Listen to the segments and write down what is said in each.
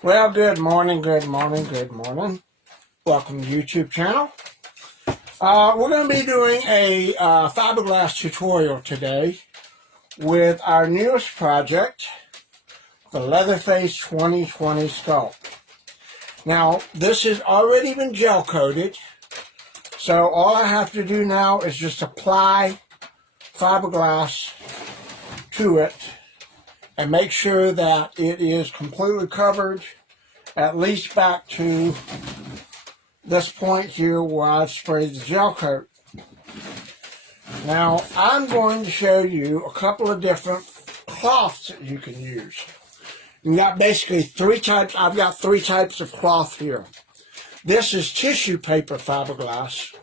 Well, good morning, good morning, good morning. Welcome to the YouTube channel. We're going to be doing a fiberglass tutorial today with our newest project, the Leatherface 2020 sculp. Now, this has already been gel coated, so all I have to do now is just apply fiberglass to it and make sure that it is completely covered, at least back to this point here where I've sprayed the gel coat. Now, I'm going to show you a couple of different cloths that you can use. You got basically three types. I've got three types of cloth here. This is tissue paper fiberglass,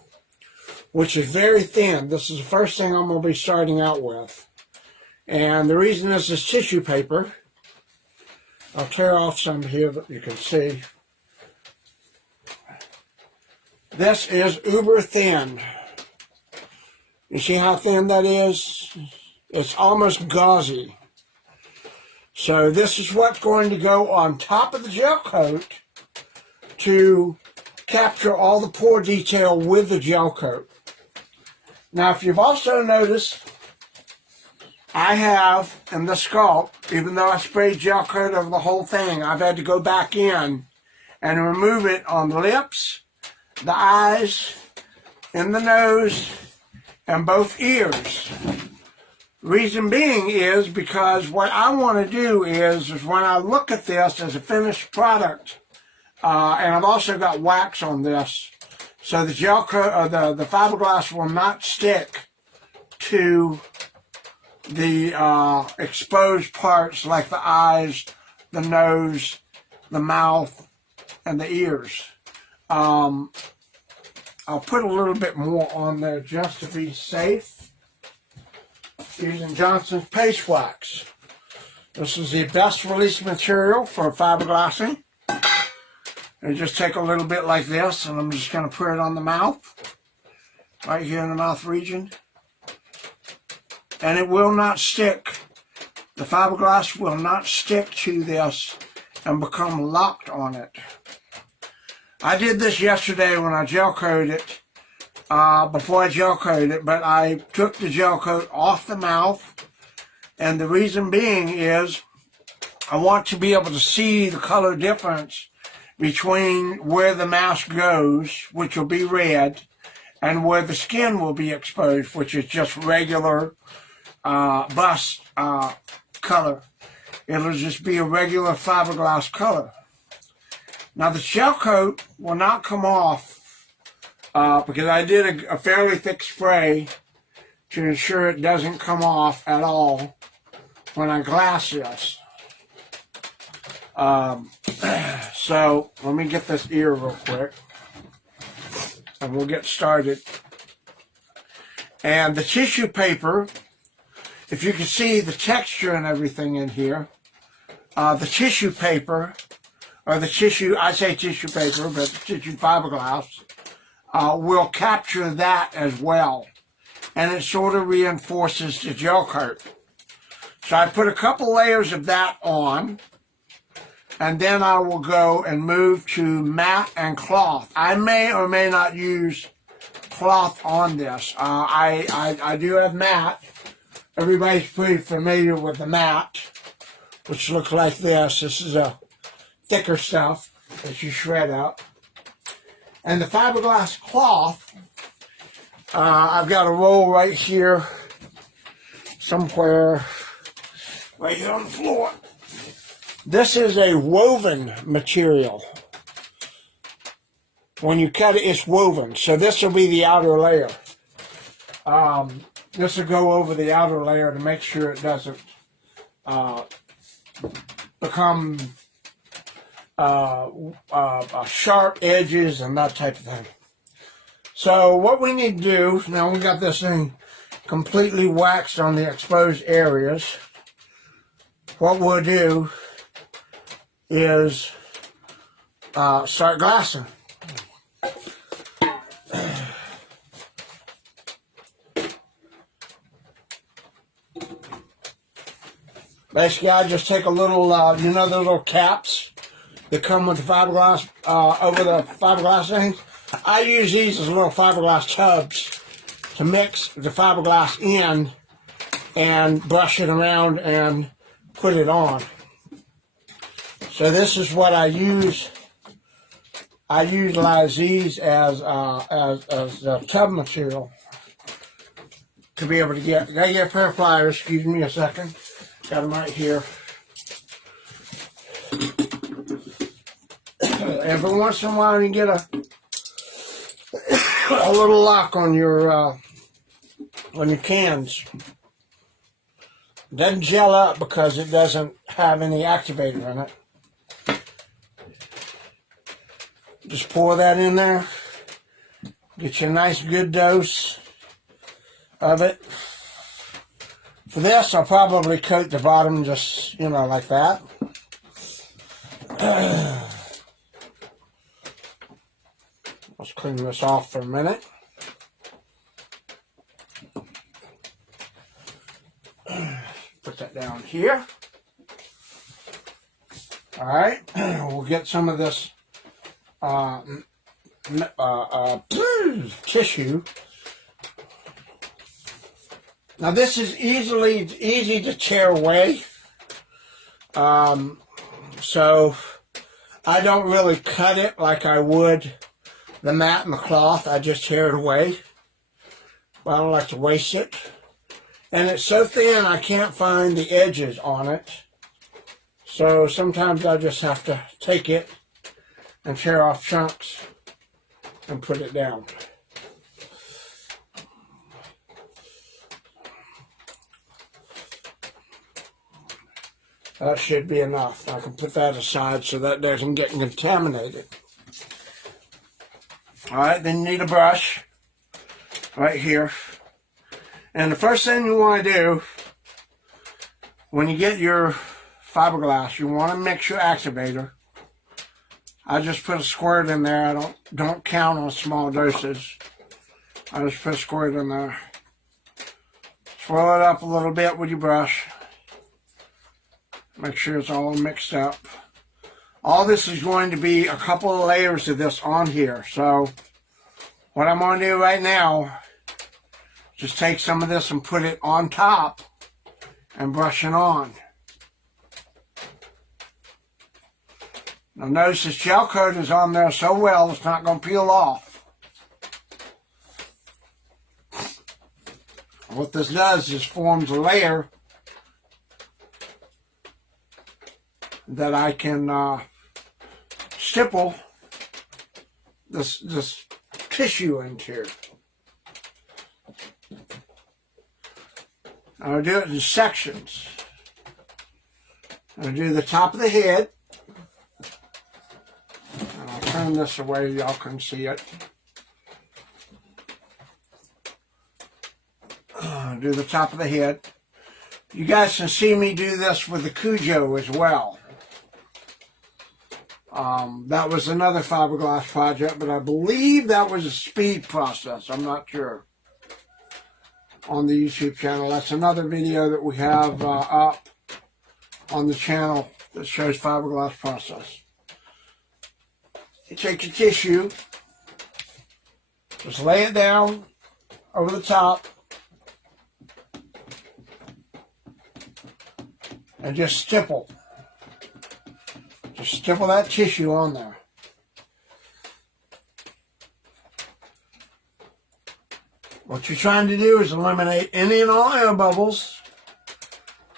which is very thin. This is the first thing I'm going to be starting out with. And the reason this is tissue paper, I'll tear off some here that you can see. This is uber thin. You see how thin that is? It's almost gauzy. So this is what's going to go on top of the gel coat to capture all the pore detail with the gel coat. Now, if you've also noticed, I have, in the sculp, even though I sprayed gel coat over the whole thing, I've had to go back in and remove it on the lips, the eyes, in the nose, and both ears. Reason being is because what I want to do is when I look at this as a finished product, and I've also got wax on this, so the gel coat, or the fiberglass will not stick to the exposed parts like the eyes, the nose, the mouth, and the ears. I'll put a little bit more on there just to be safe, using Johnson's paste wax. This is the best release material for fiberglassing. And just take a little bit like this, and I'm just going to put it on the mouth, right here in the mouth region. And it will not stick. The fiberglass will not stick to this and become locked on it. I did this yesterday when I gel coated it, before I gel coated it, but I took the gel coat off the mouth, and the reason being is I want to be able to see the color difference between where the mask goes, which will be red, and where the skin will be exposed, which is just regular bust color. It'll just be a regular fiberglass color. Now the gel coat will not come off because I did a fairly thick spray to ensure it doesn't come off at all when I glass this. So let me get this ear real quick and we'll get started. And the tissue paper, if you can see the texture and everything in here, the tissue paper, or the tissue, I say tissue paper, but tissue fiberglass, will capture that as well. And it sort of reinforces the gel coat. So I put a couple layers of that on, and then I will go and move to matte and cloth. I may or may not use cloth on this. I do have matte. Everybody's pretty familiar with the matte, which looks like this. This is a thicker stuff that you shred up. And the fiberglass cloth, I've got a roll right here, somewhere, right here on the floor. This is a woven material. When you cut it, it's woven. So this will be the outer layer. This will go over the outer layer to make sure it doesn't become sharp edges and that type of thing. So what we need to do, now we got this thing completely waxed on the exposed areas. What we'll do is start glassing. Basically, I just take a little, you know, the little caps that come with the fiberglass, over the fiberglass things. I use these as little fiberglass tubs to mix the fiberglass in and brush it around and put it on. So this is what I use. I utilize these as tub material to be able to get. Gotta get a pair of pliers. Excuse me a second. Got them right here. Every once in a while, you get a little lock on your cans. It doesn't gel up because it doesn't have any activator in it. Just pour that in there. Get you a nice good dose of it. For this, I'll probably coat the bottom just, you know, like that. Let's clean this off for a minute. Put that down here. All right, we'll get some of this tissue. Now this is easy to tear away. So I don't really cut it like I would the mat and the cloth. I just tear it away. But I don't like to waste it. And it's so thin I can't find the edges on it. So sometimes I just have to take it and tear off chunks and put it down. That should be enough. I can put that aside so that doesn't get contaminated. Alright, then you need a brush right here. And the first thing you want to do when you get your fiberglass, you want to mix your activator. I just put a squirt in there. I don't count on small doses. I just put a squirt in there. Swirl it up a little bit with your brush. Make sure it's all mixed up. All this is going to be a couple of layers of this on here. So what I'm going to do right now, just take some of this and put it on top and brush it on. Now notice this gel coat is on there so well it's not going to peel off. What this does is forms a layer that I can stipple this tissue into. I'll do it in sections. I'll do the top of the head. And I'll turn this away, y'all can see it. I'll do the top of the head. You guys can see me do this with the Cujo as well. That was another fiberglass project, but I believe that was a speed process. I'm not sure. On the YouTube channel. That's another video that we have up on the channel that shows fiberglass process. You take your tissue, just lay it down over the top, and just stipple. Just stipple that tissue on there. What you're trying to do is eliminate any and all air bubbles.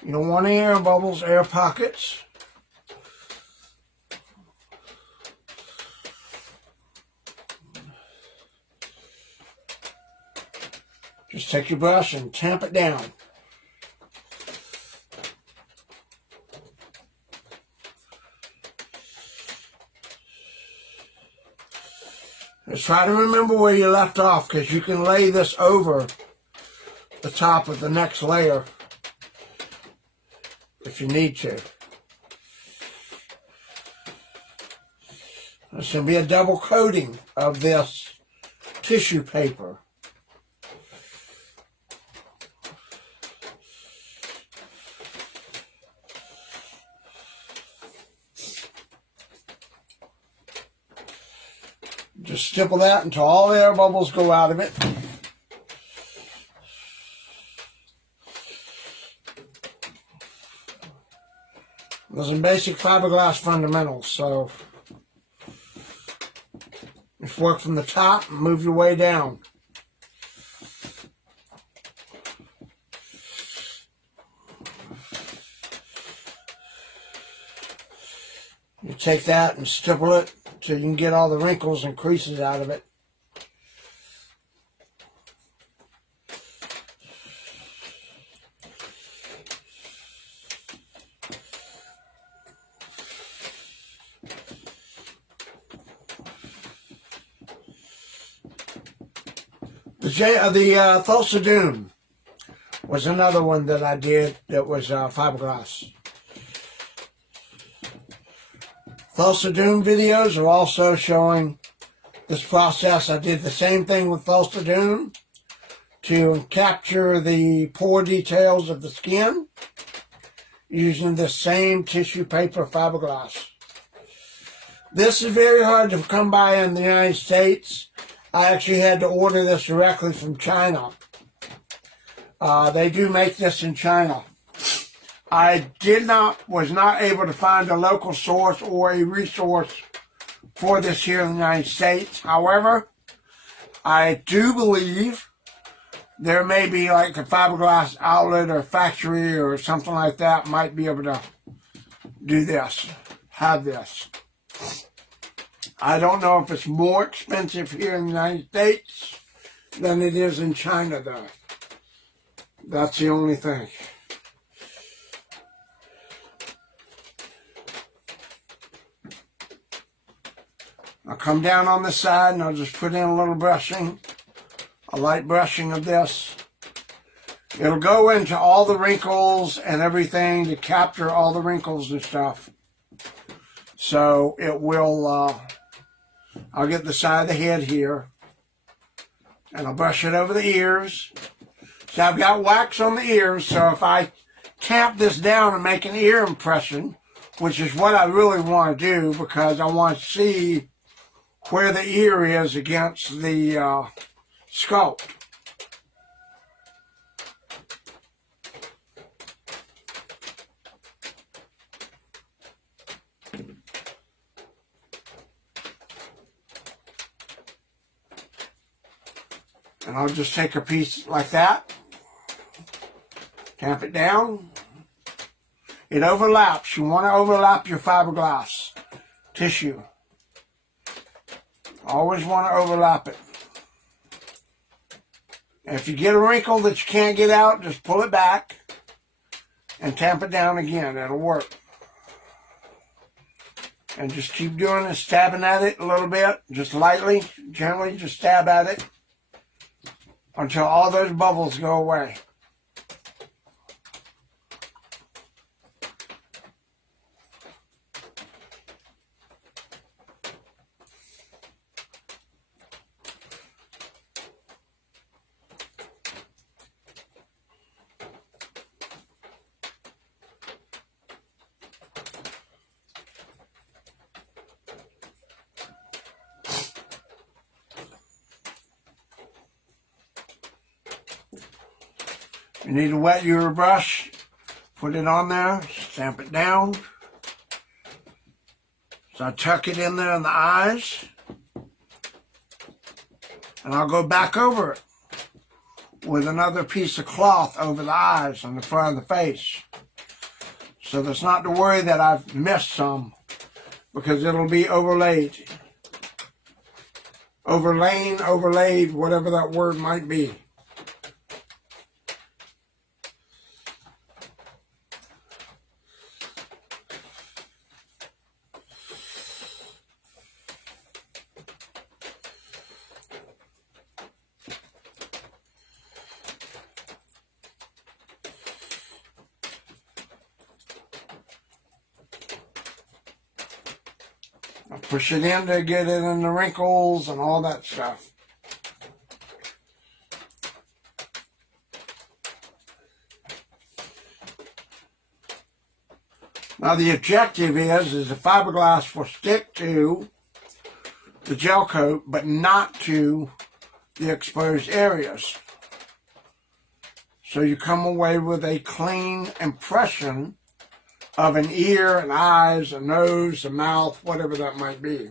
You don't want any air bubbles, air pockets. Just take your brush and tamp it down. Just try to remember where you left off, because you can lay this over the top of the next layer if you need to. There's going to be a double coating of this tissue paper. just stipple that until all the air bubbles go out of it. Those are basic fiberglass fundamentals, so just work from the top and move your way down. You take that and stipple it so you can get all the wrinkles and creases out of it. The Thulsa Doom was another one that I did that was fiberglass. Thulsa Doom videos are also showing this process. I did the same thing with Thulsa Doom to capture the pore details of the skin using the same tissue paper fiberglass. This is very hard to come by in the United States. I actually had to order this directly from China. They do make this in China. I was not able to find a local source or a resource for this here in the United States. However, I do believe there may be like a fiberglass outlet or factory or something like that might be able to do this, have this. I don't know if it's more expensive here in the United States than it is in China, though. That's the only thing. I'll come down on the side and I'll just put in a little brushing, a light brushing of this. It'll go into all the wrinkles and everything to capture all the wrinkles and stuff. So it will, I'll get the side of the head here and I'll brush it over the ears. So I've got wax on the ears, so if I tamp this down and make an ear impression, which is what I really want to do because I want to see where the ear is against the sculpt. And I'll just take a piece like that, tamp it down. It overlaps. You want to overlap your fiberglass tissue. Always want to overlap it. And if you get a wrinkle that you can't get out, just pull it back and tamp it down again. That'll work. And just keep doing it, stabbing at it a little bit, just lightly, gently, just stab at it until all those bubbles go away. You need to wet your brush, put it on there, stamp it down. So I tuck it in there in the eyes, and I'll go back over it with another piece of cloth over the eyes on the front of the face. So there's not to worry that I've missed some, because it'll be overlaid. Overlaid, whatever that word might be. I'll push it in to get it in the wrinkles and all that stuff. Now the objective is the fiberglass will stick to the gel coat, but not to the exposed areas. So you come away with a clean impression of an ear, an eyes, a nose, a mouth, whatever that might be.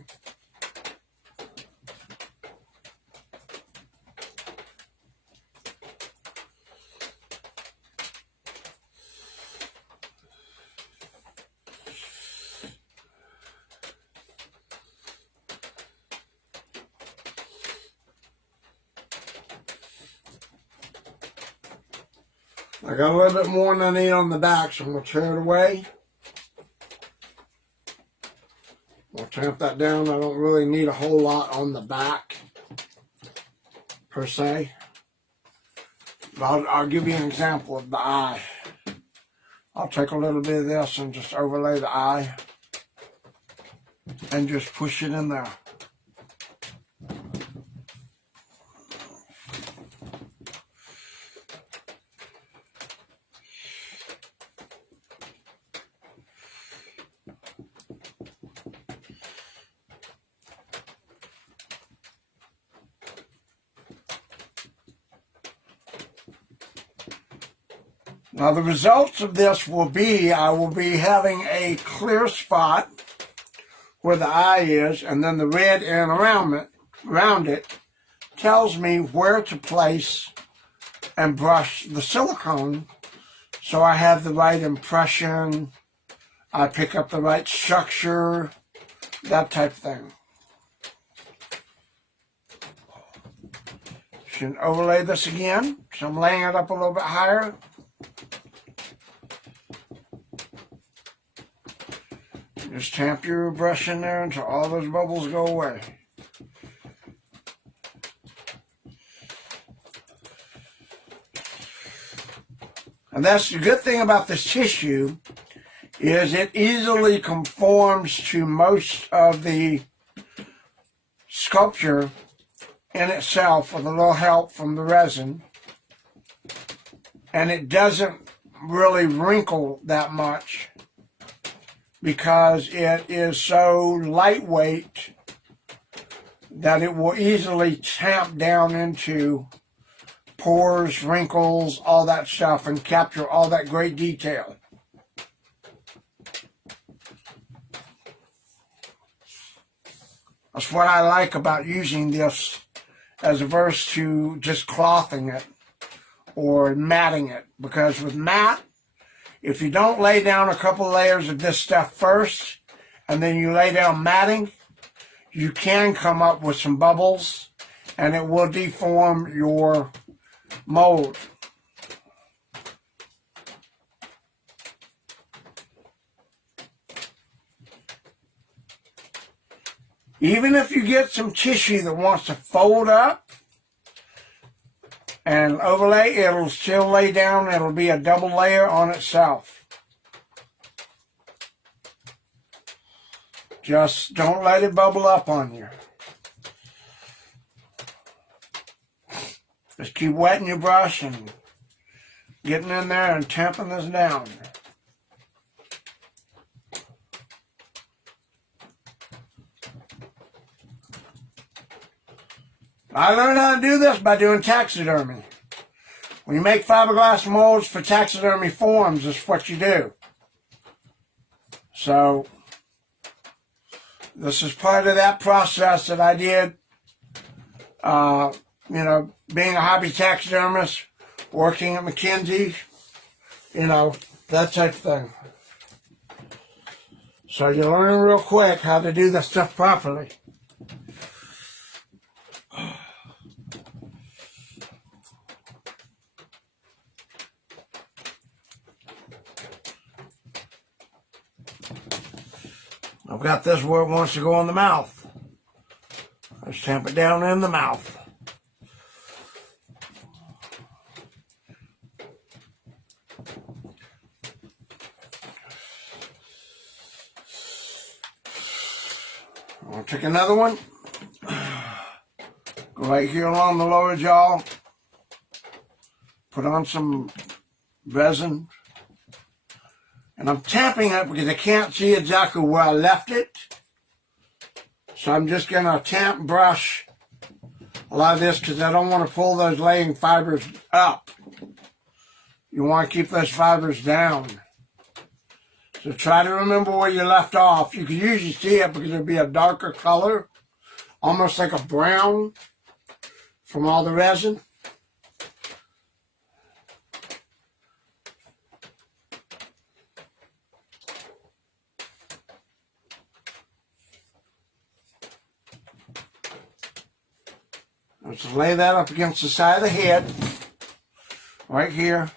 I got a little bit more than I need on the back, so I'm going to tear it away. I'll tamp that down. I don't really need a whole lot on the back, per se. But I'll give you an example of the eye. I'll take a little bit of this and just overlay the eye and just push it in there. Now the results of this will be, I will be having a clear spot where the eye is, and then the red and around it tells me where to place and brush the silicone so I have the right impression, I pick up the right structure, that type of thing. Should overlay this again, so I'm laying it up a little bit higher. Just tamp your brush in there until all those bubbles go away. And that's the good thing about this tissue, is it easily conforms to most of the sculpture in itself with a little help from the resin. And it doesn't really wrinkle that much, because it is so lightweight that it will easily tamp down into pores, wrinkles, all that stuff, and capture all that great detail. That's what I like about using this as opposed to just clothing it or matting it, because with matte, if you don't lay down a couple layers of this stuff first, and then you lay down matting, you can come up with some bubbles, and it will deform your mold. Even if you get some tissue that wants to fold up and overlay, it'll still lay down. It'll be a double layer on itself. Just don't let it bubble up on you. Just keep wetting your brush and getting in there and tamping this down. I learned how to do this by doing taxidermy. When you make fiberglass molds for taxidermy forms, it's what you do. So, this is part of that process that I did. You know, being a hobby taxidermist, working at McKinsey, you know, that type of thing. So you're learning real quick how to do this stuff properly. I've got this where it wants to go in the mouth. Let's tamp it down in the mouth. I'll take another one. Go right here along the lower jaw. Put on some resin. And I'm tamping it because I can't see exactly where I left it. So I'm just going to tamp brush a lot of this because I don't want to pull those laying fibers up. You want to keep those fibers down. So try to remember where you left off. You can usually see it because it'll be a darker color, almost like a brown from all the resin. Let's lay that up against the side of the head, right here.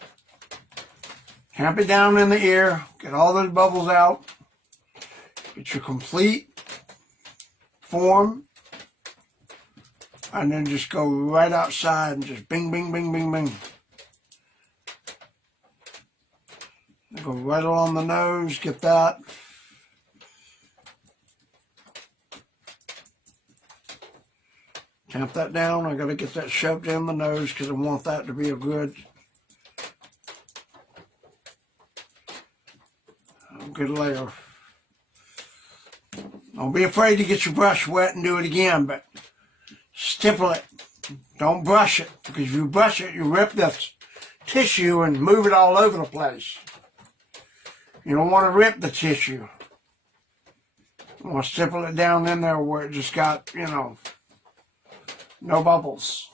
Tamp it down in the ear, get all those bubbles out, get your complete form, and then just go right outside and just bing, bing, bing, bing, bing. Go right along the nose, get that. Tamp that down. I gotta get that shoved in the nose because I want that to be a good layer. Don't be afraid to get your brush wet and do it again, but stipple it. Don't brush it, because if you brush it, you rip this tissue and move it all over the place. You don't want to rip the tissue. You want to stipple it down in there where it just got, you know, no bubbles.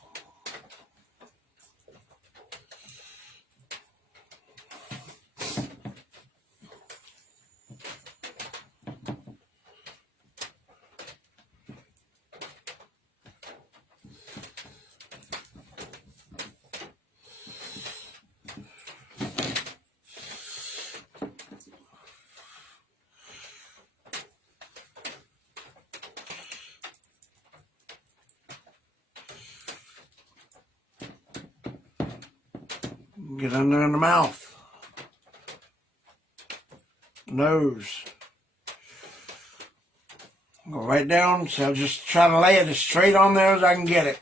Get under in the mouth, nose. Go right down, so I'll just try to lay it as straight on there as I can get it.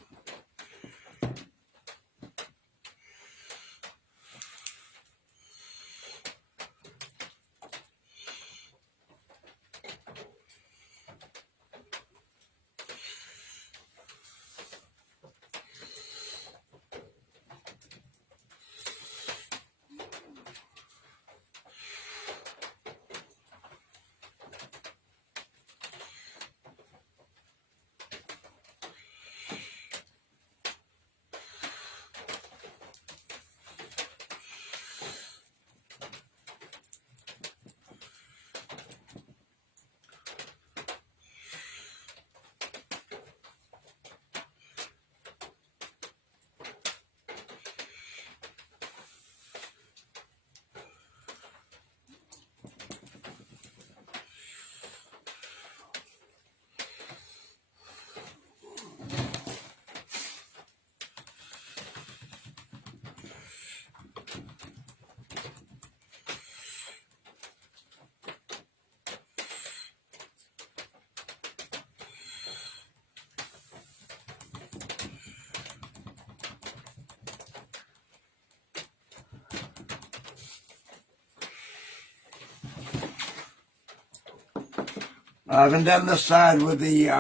I haven't done this side with the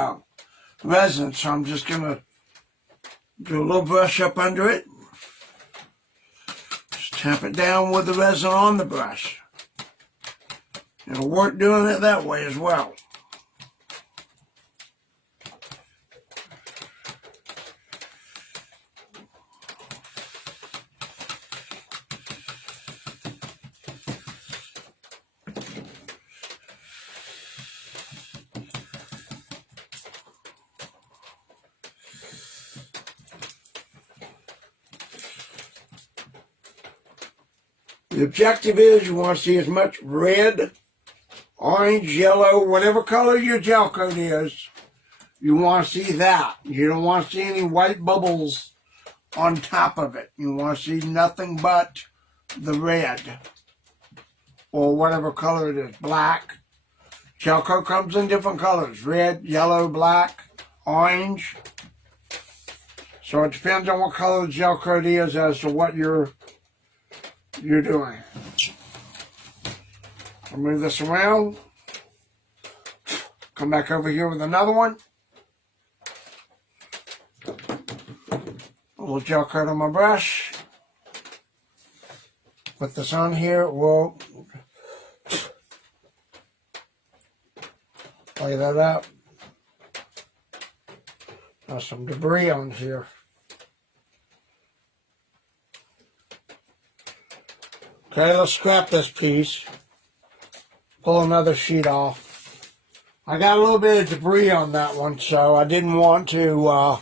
resin, so I'm just going to do a little brush up under it. Just tamp it down with the resin on the brush. It'll work doing it that way as well. The objective is you want to see as much red, orange, yellow, whatever color your gel coat is, you want to see that. You don't want to see any white bubbles on top of it. You want to see nothing but the red, or whatever color it is, black. Gel coat comes in different colors, red, yellow, black, orange. So it depends on what color the gel coat is as to what you're doing. I'll move this around. come back over here with another one. A little gel coat on my brush. Put this on here. We'll lay that out. There's some debris on here. Okay, let's scrap this piece. Pull another sheet off. I got a little bit of debris on that one, so I didn't want to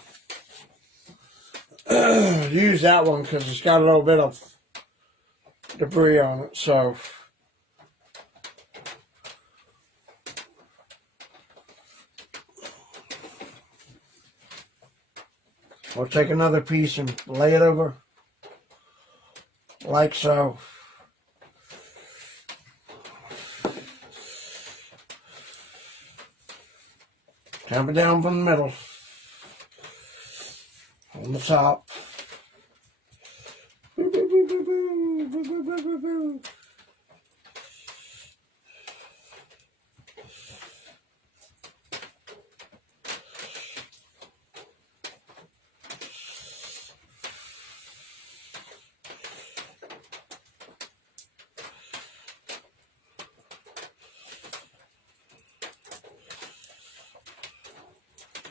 use that one because it's got a little bit of debris on it. So we'll take another piece and lay it over like so. Tamp it down from the middle on the top.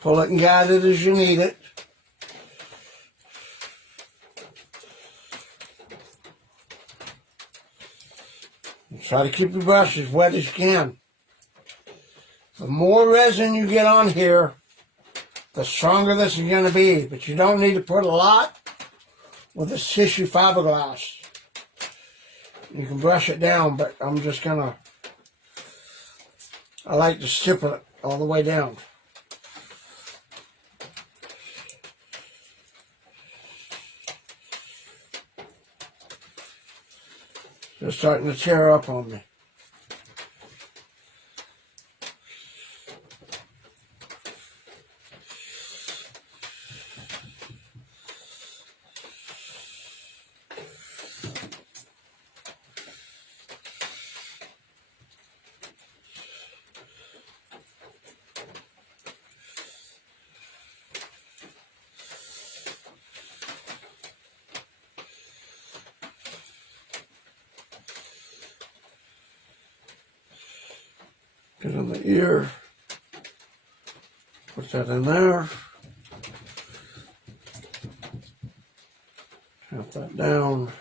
Pull it and guide it as you need it. Try to keep your brush as wet as you can. The more resin you get on here, the stronger this is going to be. But you don't need to put a lot with this tissue fiberglass. You can brush it down, but I'm just going to, I like to stipple it all the way down. It's starting to tear up on me. Get in the ear, put that in there, tap that down.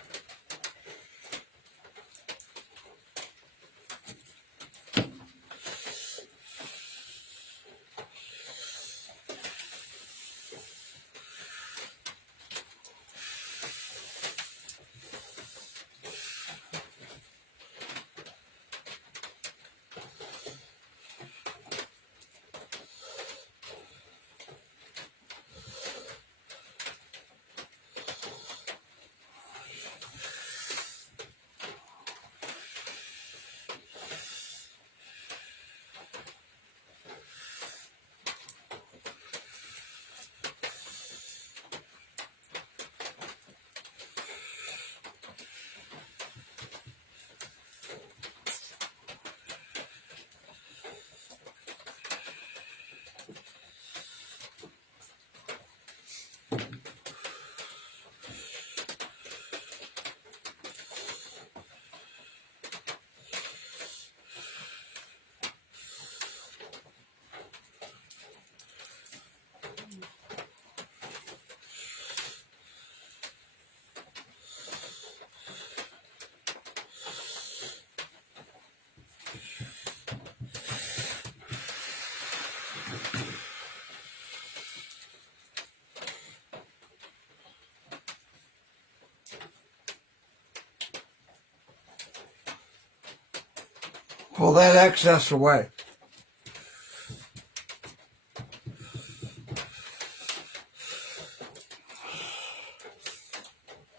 Pull that excess away.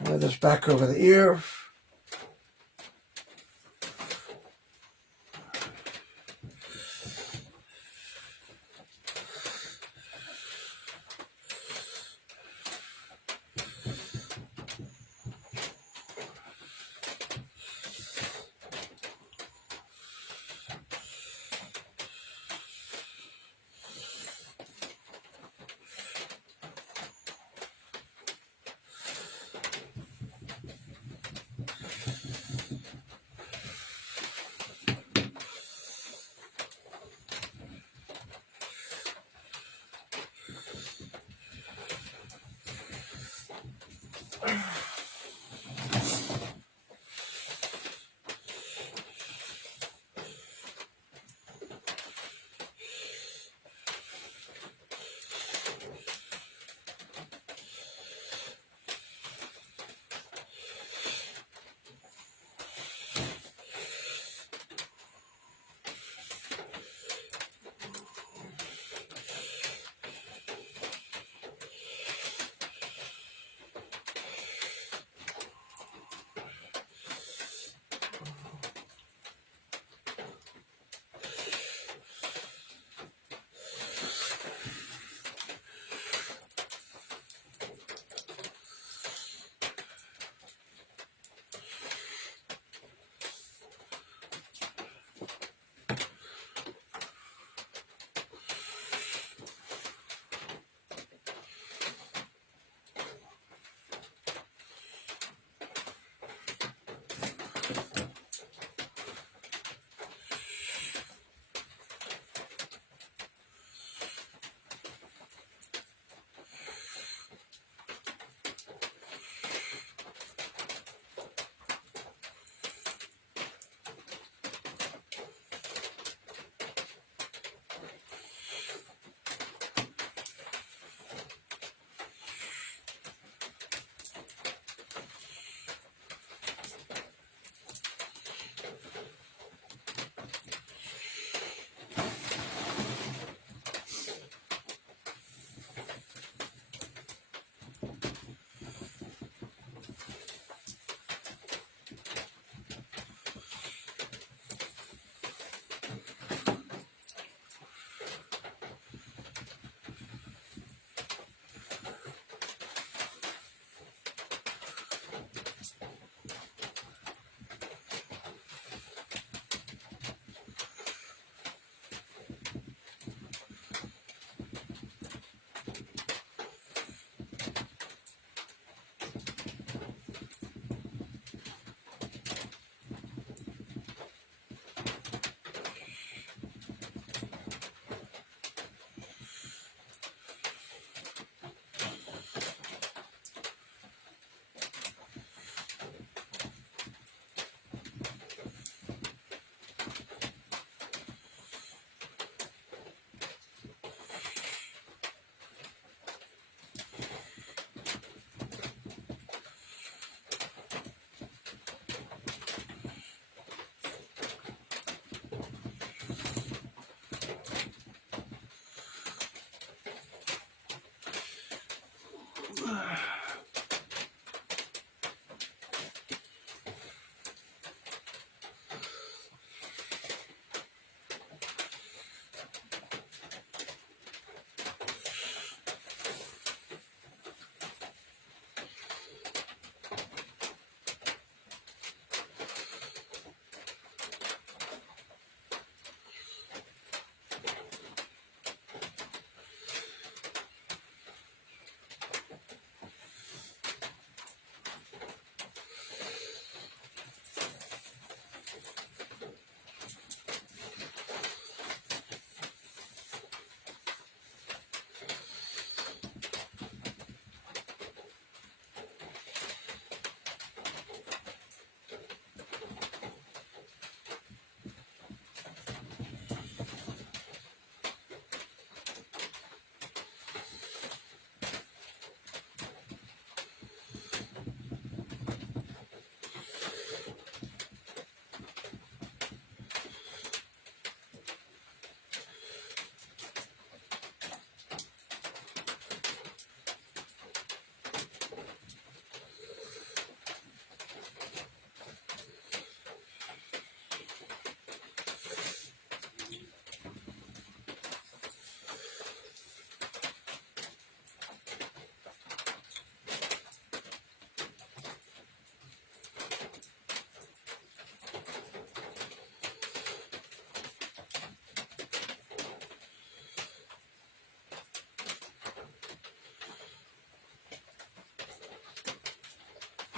Lay this back over the ear.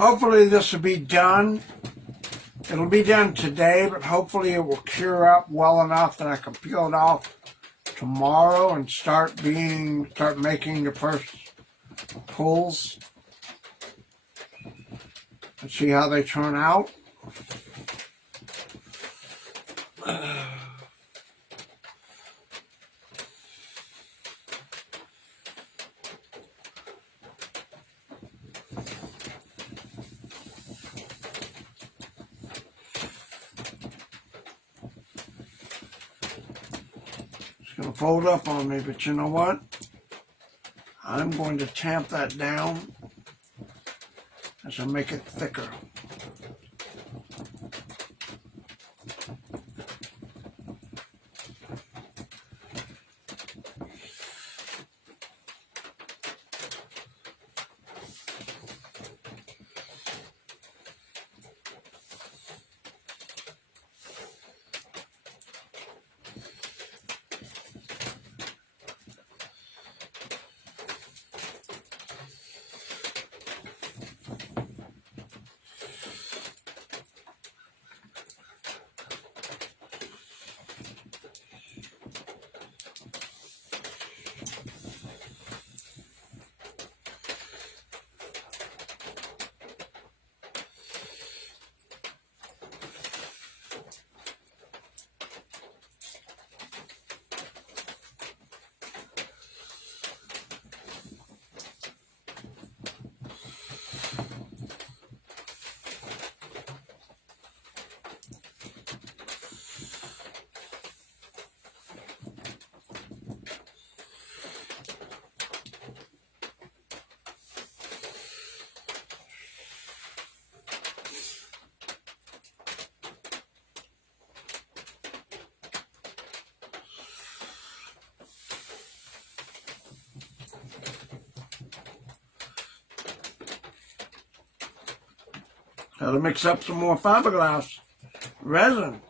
hopefully this will be done. It'll be done today, but hopefully it will cure up well enough that I can peel it off tomorrow and start making the first pulls and see how they turn out. It's going to fold up on me, but you know what? I'm going to tamp that down as I make it thicker. Gotta mix up some more fiberglass resin.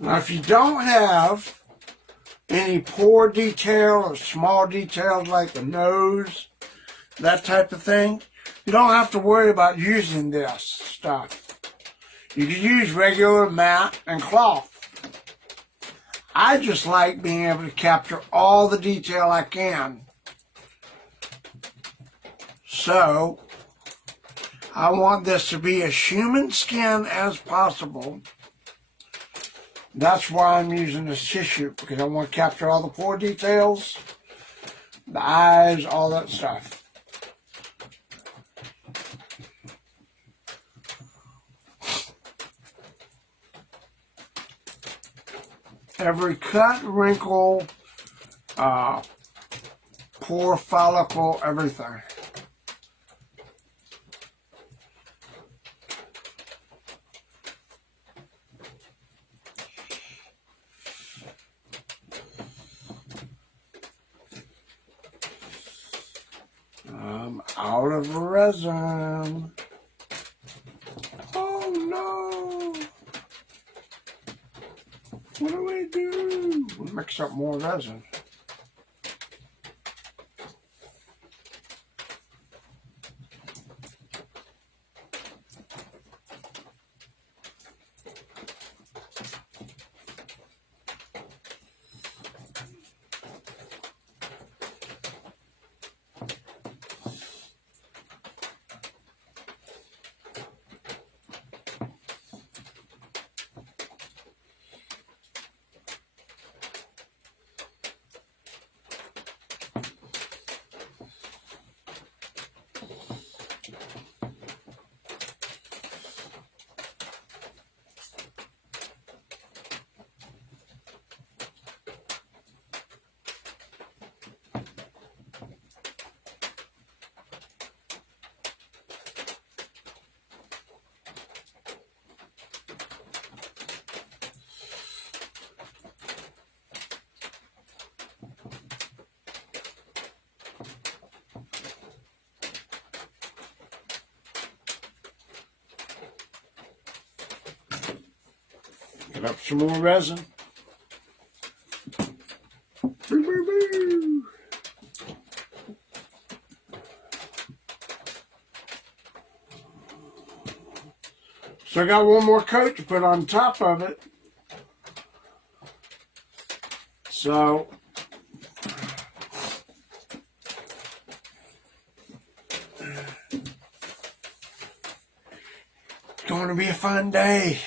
Now, if you don't have any poor detail or small details like the nose, that type of thing, you don't have to worry about using this stuff. You can use regular mat and cloth. I just like being able to capture all the detail I can. So, I want this to be as human skin as possible. That's why I'm using this tissue, because I want to capture all the pore details, the eyes, all that stuff. every cut, wrinkle, pore, follicle, everything. I'm out of resin. Oh no! What do we do? We mix up more resin. Get up some more resin. Boo, boo, boo. So I got one more coat to put on top of it. So it's going to be a fun day.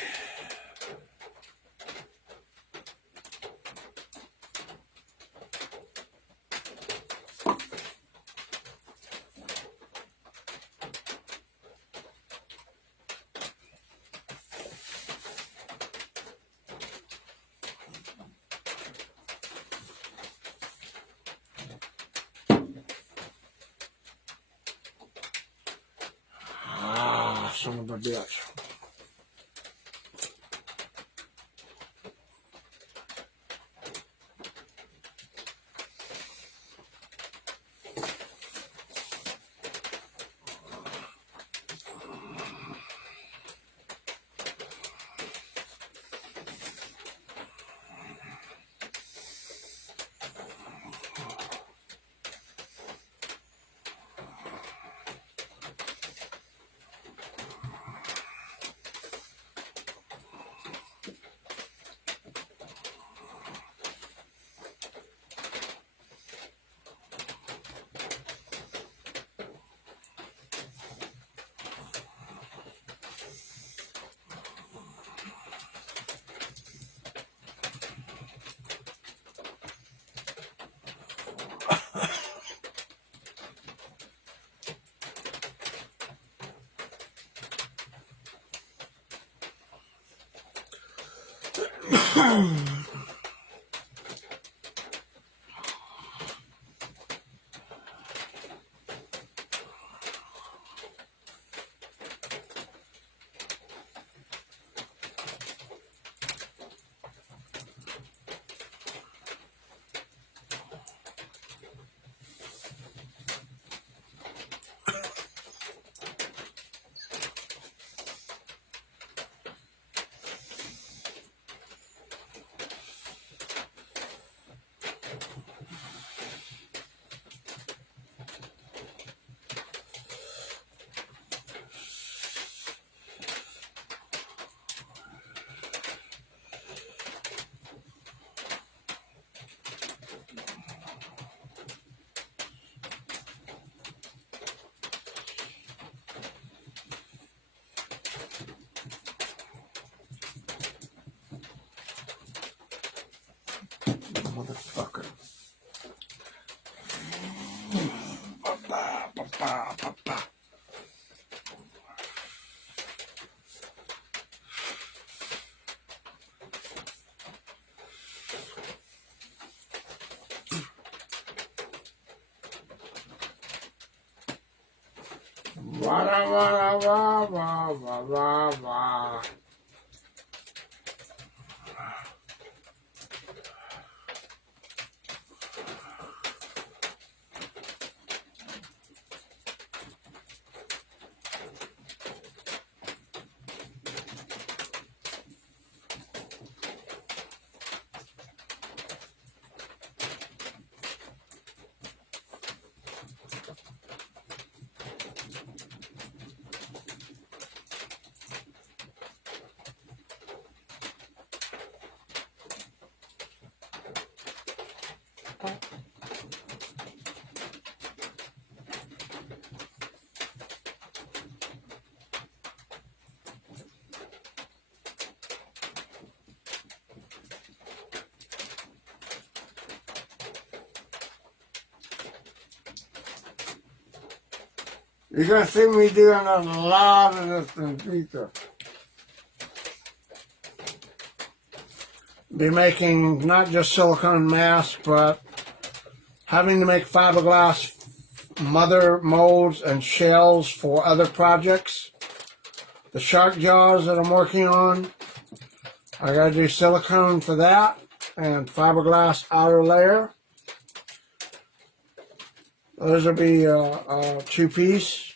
Son of a bitch. Wah, wah, wah, wah, wah, wah, wah. You're going to see me doing a lot of this in the future. Be making not just silicone masks, but having to make fiberglass mother molds and shells for other projects. The shark jaws that I'm working on, I got to do silicone for that and fiberglass outer layer. Those will be two-piece,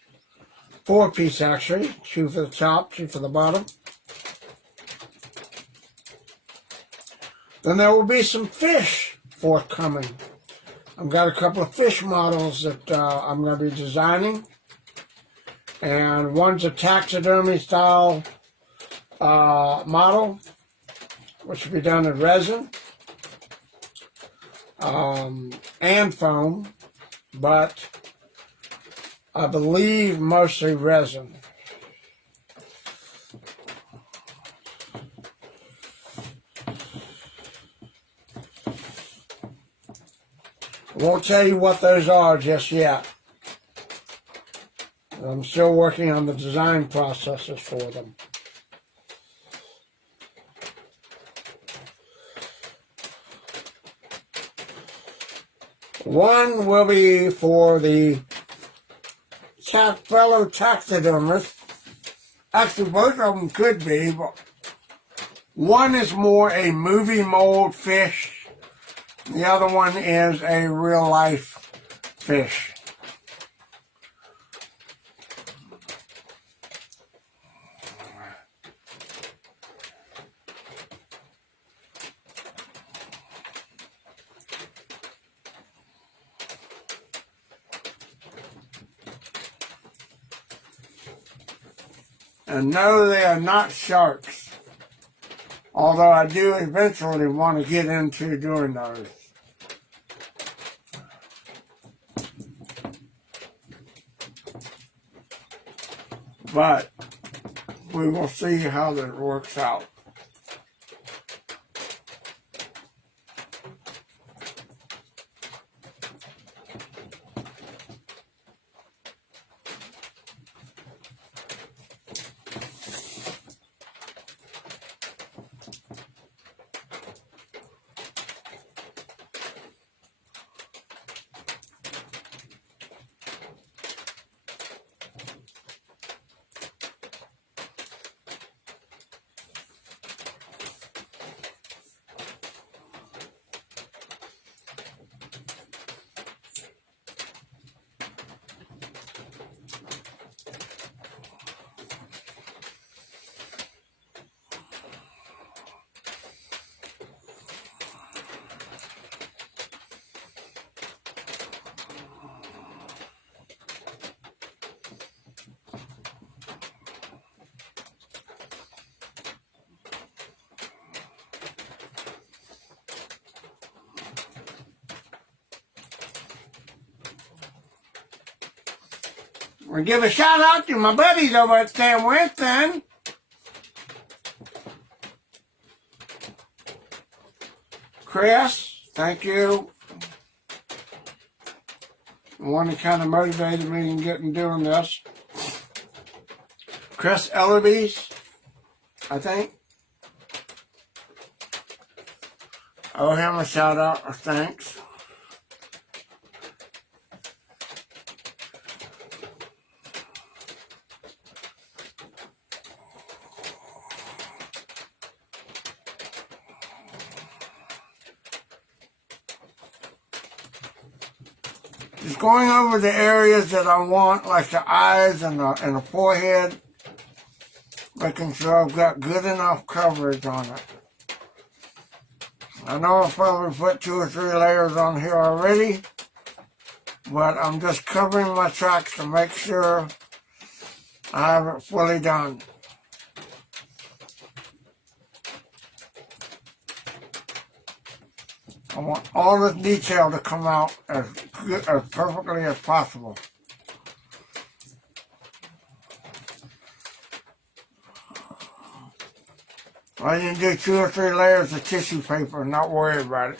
four-piece actually, two for the top, two for the bottom. Then there will be some fish forthcoming. I've got a couple of fish models that I'm going to be designing. And one's a taxidermy style model, which will be done in resin and foam, but I believe mostly resin. I won't tell you what those are just yet. I'm still working on the design processes for them. One will be for the fellow taxidermist. Actually, both of them could be, but one is more a movie mold fish. The other one is a real life fish. And no, they are not sharks. Although I do eventually want to get into doing those. But we will see how that works out. We'll give a shout out to my buddies over at Stan Winston. Chris, thank you. The one that kind of motivated me in getting doing this. Chris Ellerby's, I think. I owe him a shout out of thanks. Just going over the areas that I want, like the eyes and the forehead, making sure I've got good enough coverage on it. I know I've probably put 2 or 3 layers on here already, but I'm just covering my tracks to make sure I have it fully done. I want all the detail to come out as good, as perfectly as possible. I can do 2 or 3 layers of tissue paper and not worry about it.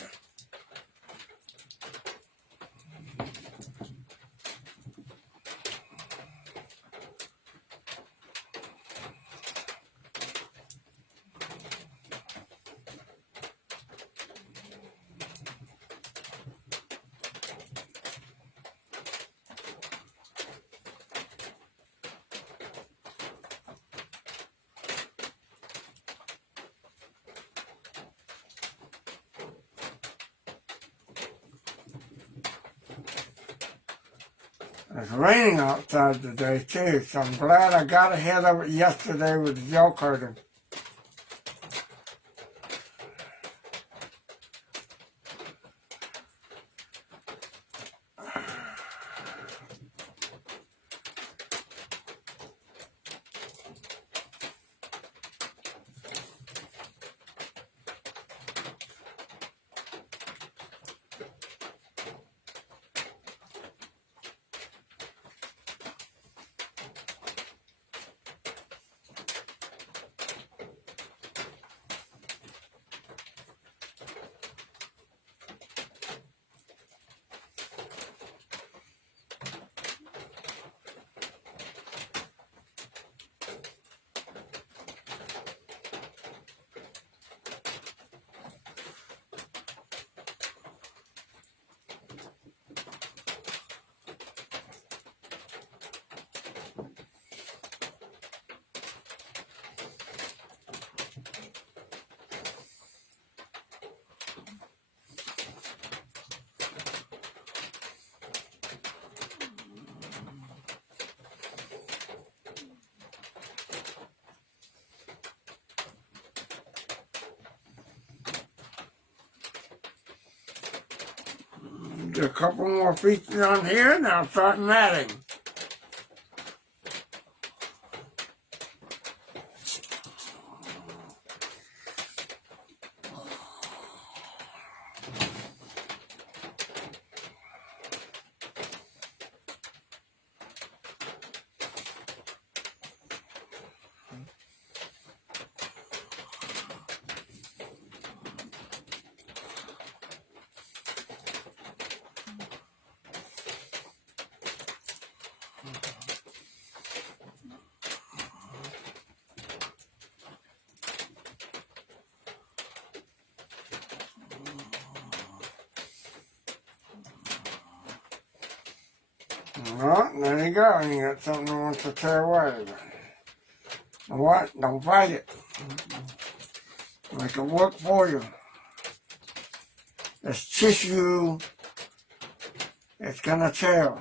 It's raining outside today too, so I'm glad I got ahead of it yesterday with the gel coating. Do a couple more features on here and I'll start matting. Well, there you go. You got something that wants to tear away. But what? Don't fight it. Make it work for you. It's tissue. It's gonna tear.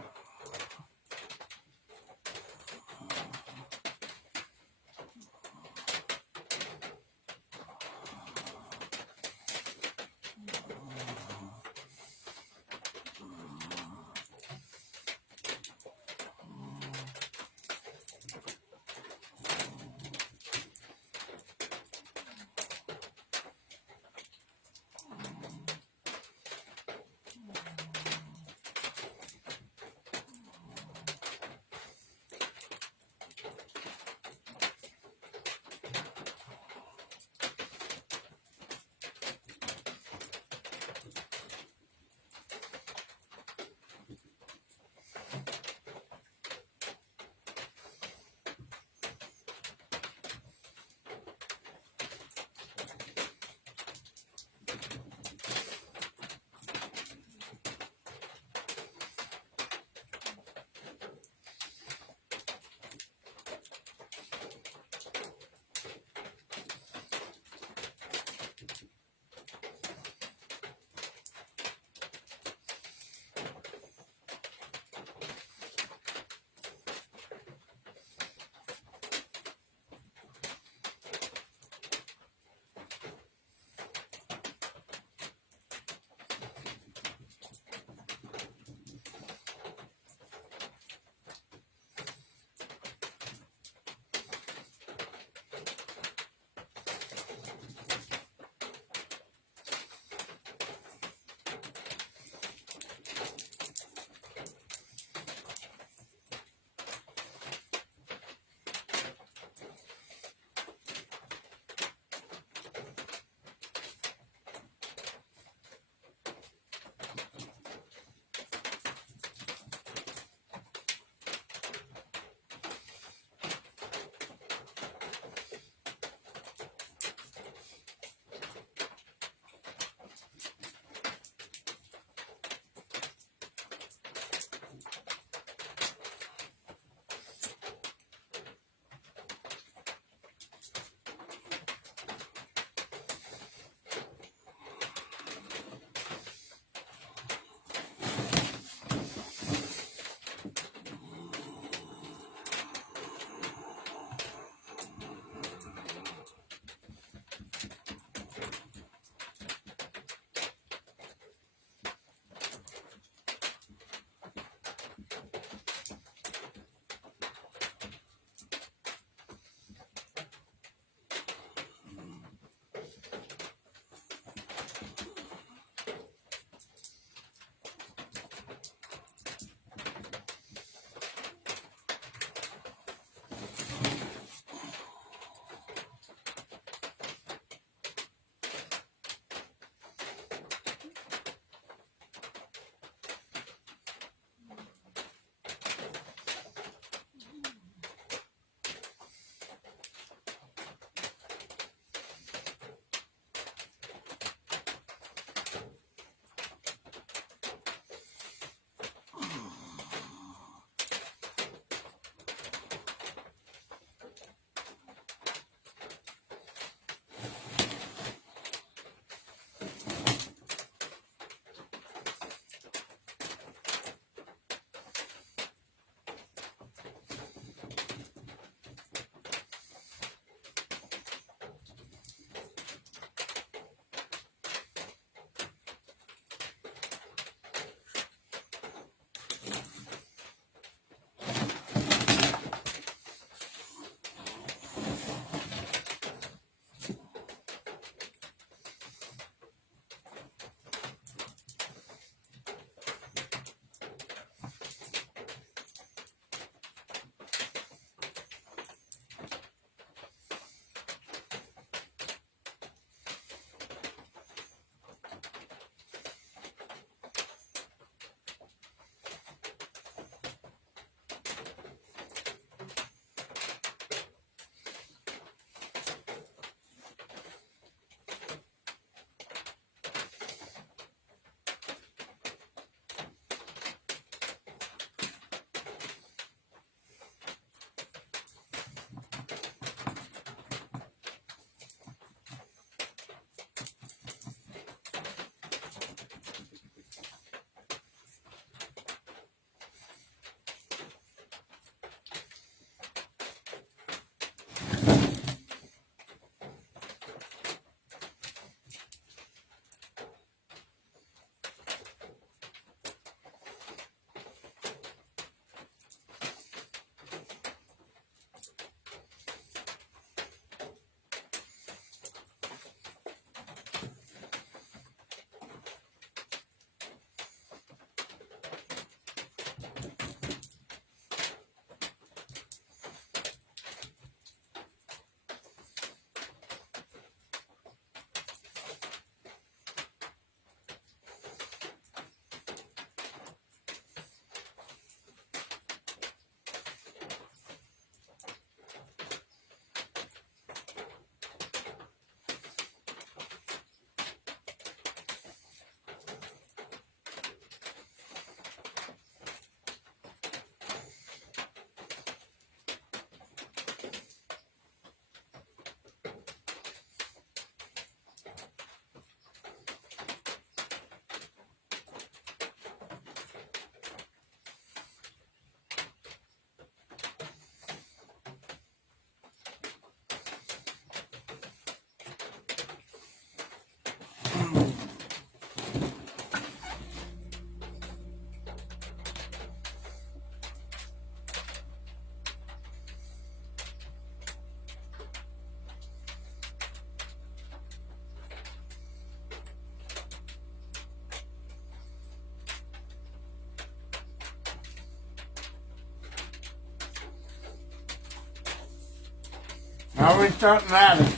Now we're starting at it.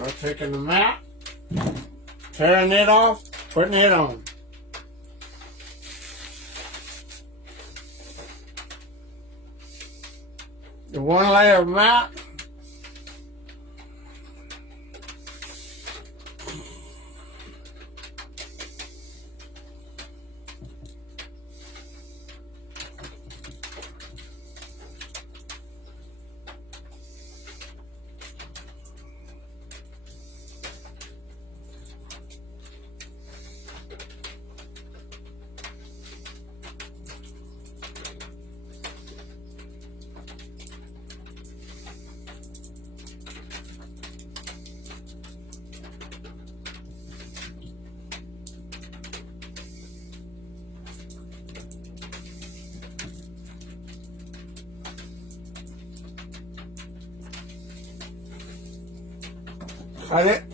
We're taking the mat, tearing it off, putting it on. The one layer of mat, cut it.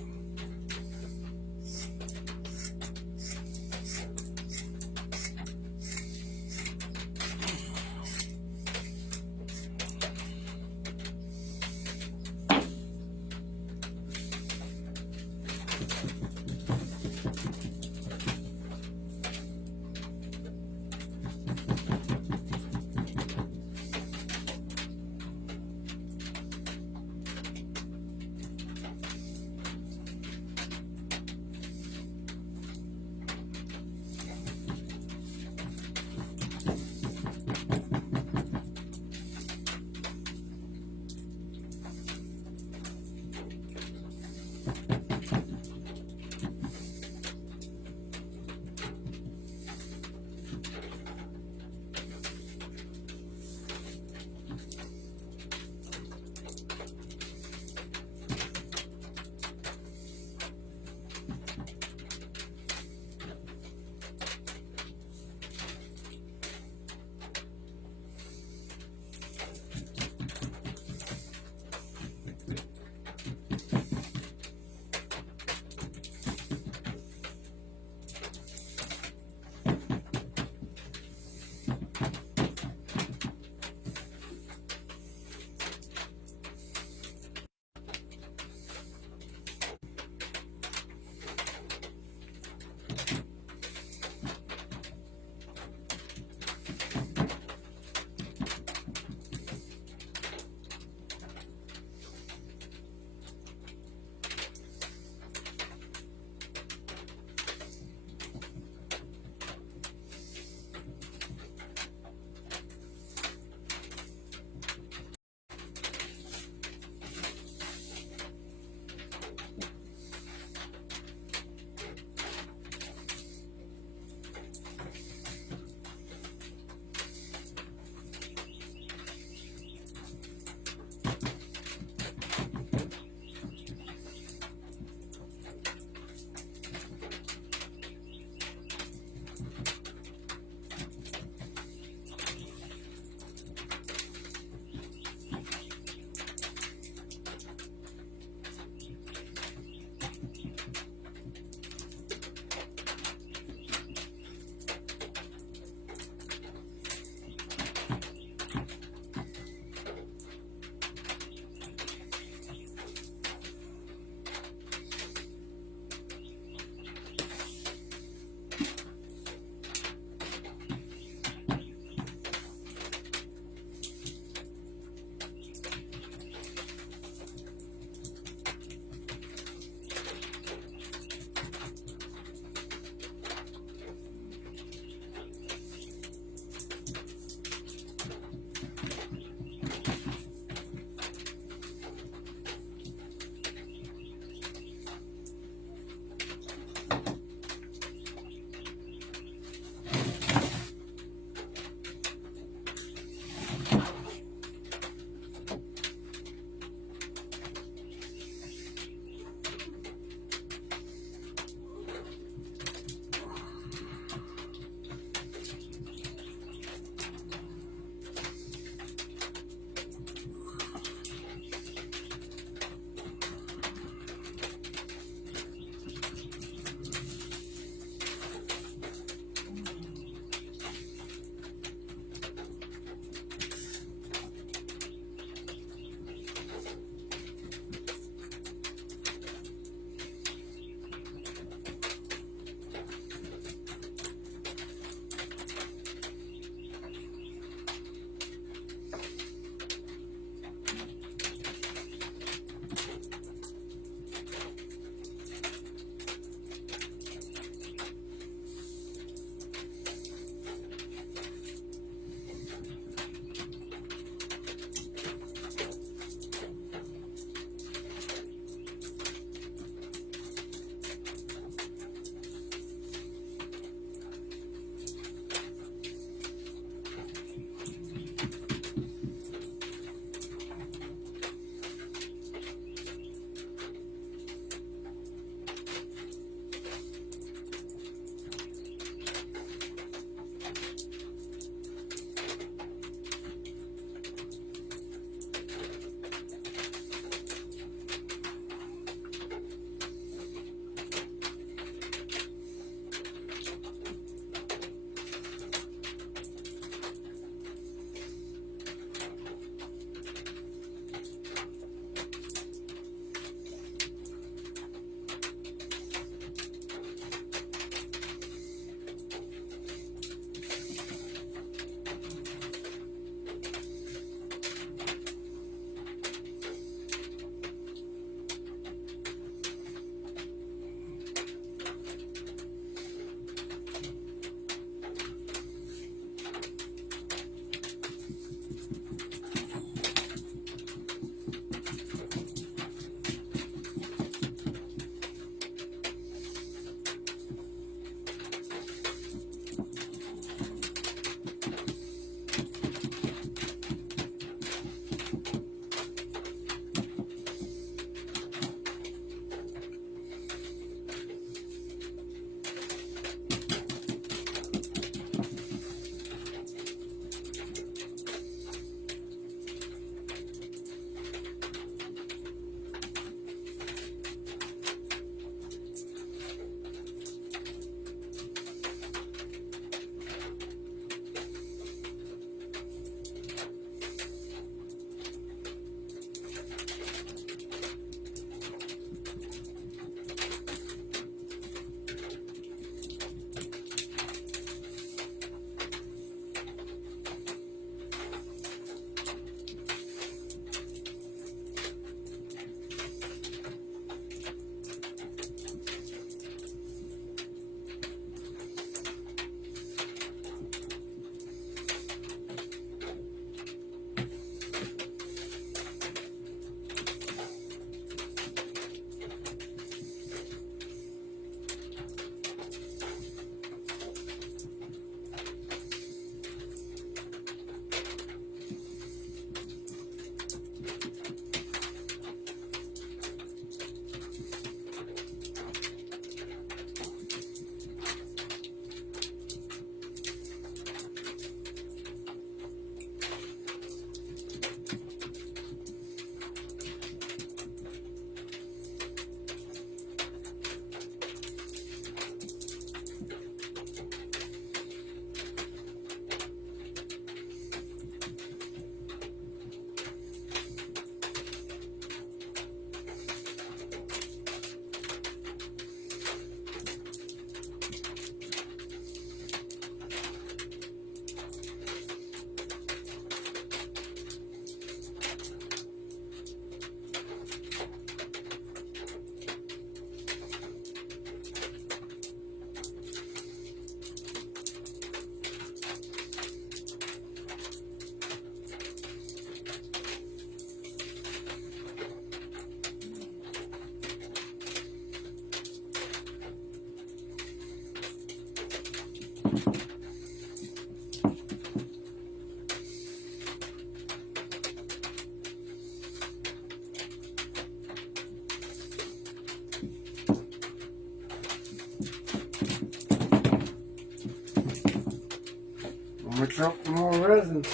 something more resin.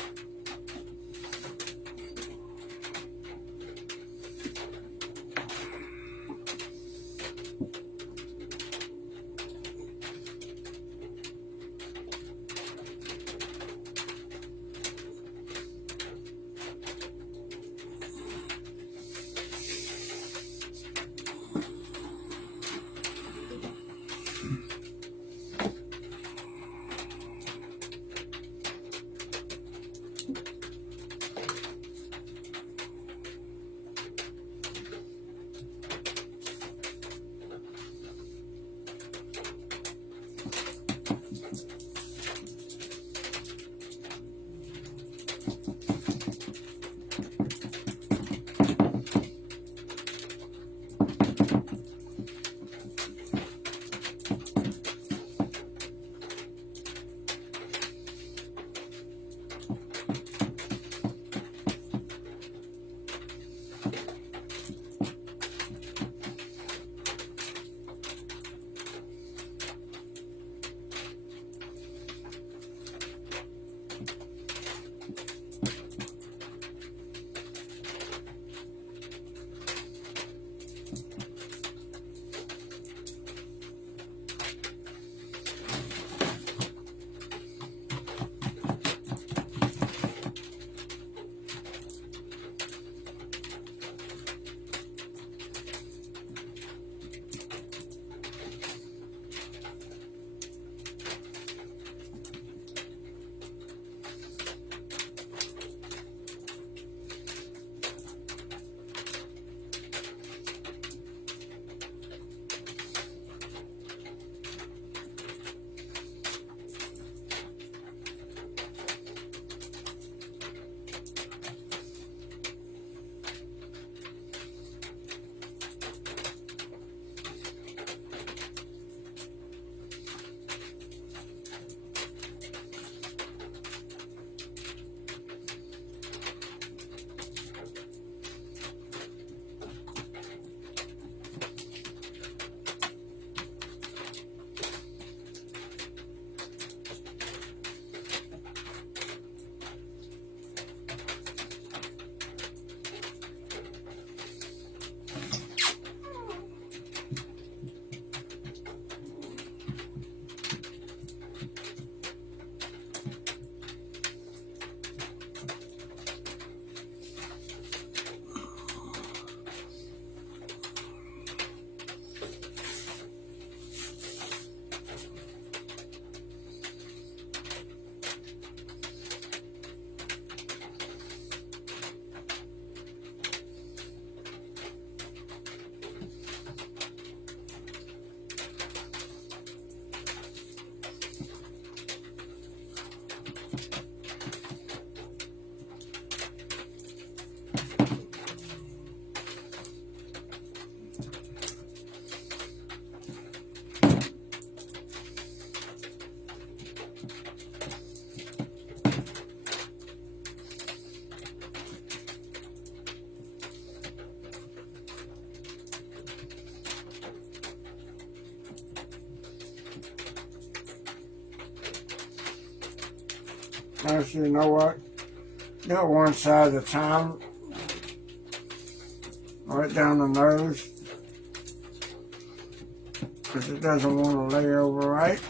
Actually, you know what? Do it one side at a time. Right down the nose. Because it doesn't want to lay over right.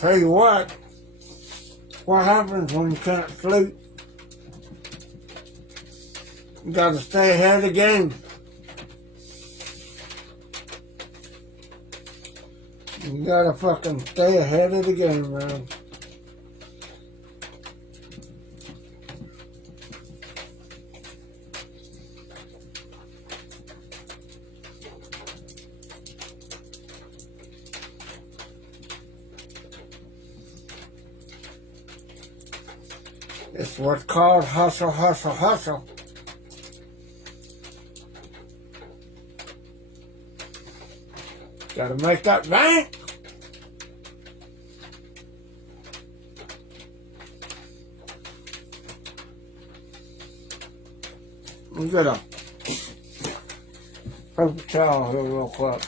Tell you what happens when you can't sleep? You gotta stay ahead of the game. You gotta fucking stay ahead of the game, man. It's what's called hustle, hustle, hustle. Gotta make that bank. Let me get a paper towel here real quick.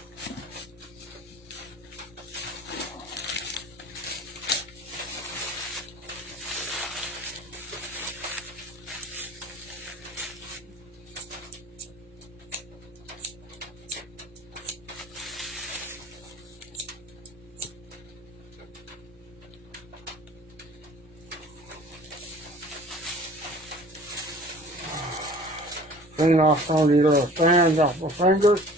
Clean off some of these little sands off my fingers.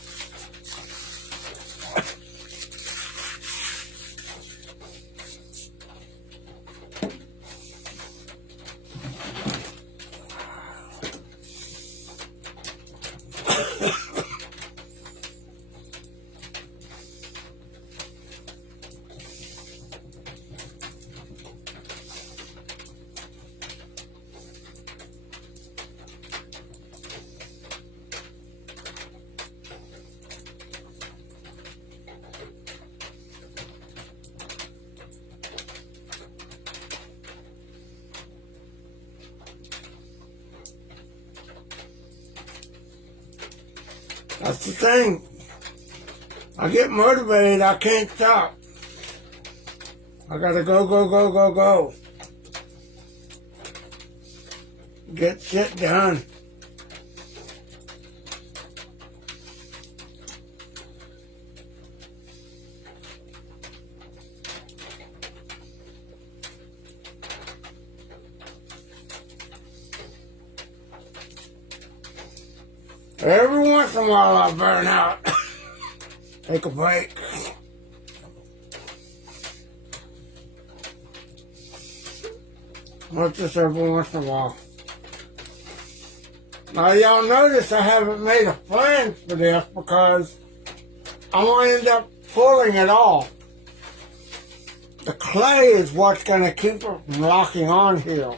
That's the thing. I get motivated, I can't stop. I gotta go, go, go, go, go. Get shit done. Every once in a while I burn out. Take a break. Not just every once in a while. Now y'all notice I haven't made a plan for this because I'm going to end up pulling it off. The clay is what's going to keep it from locking on here.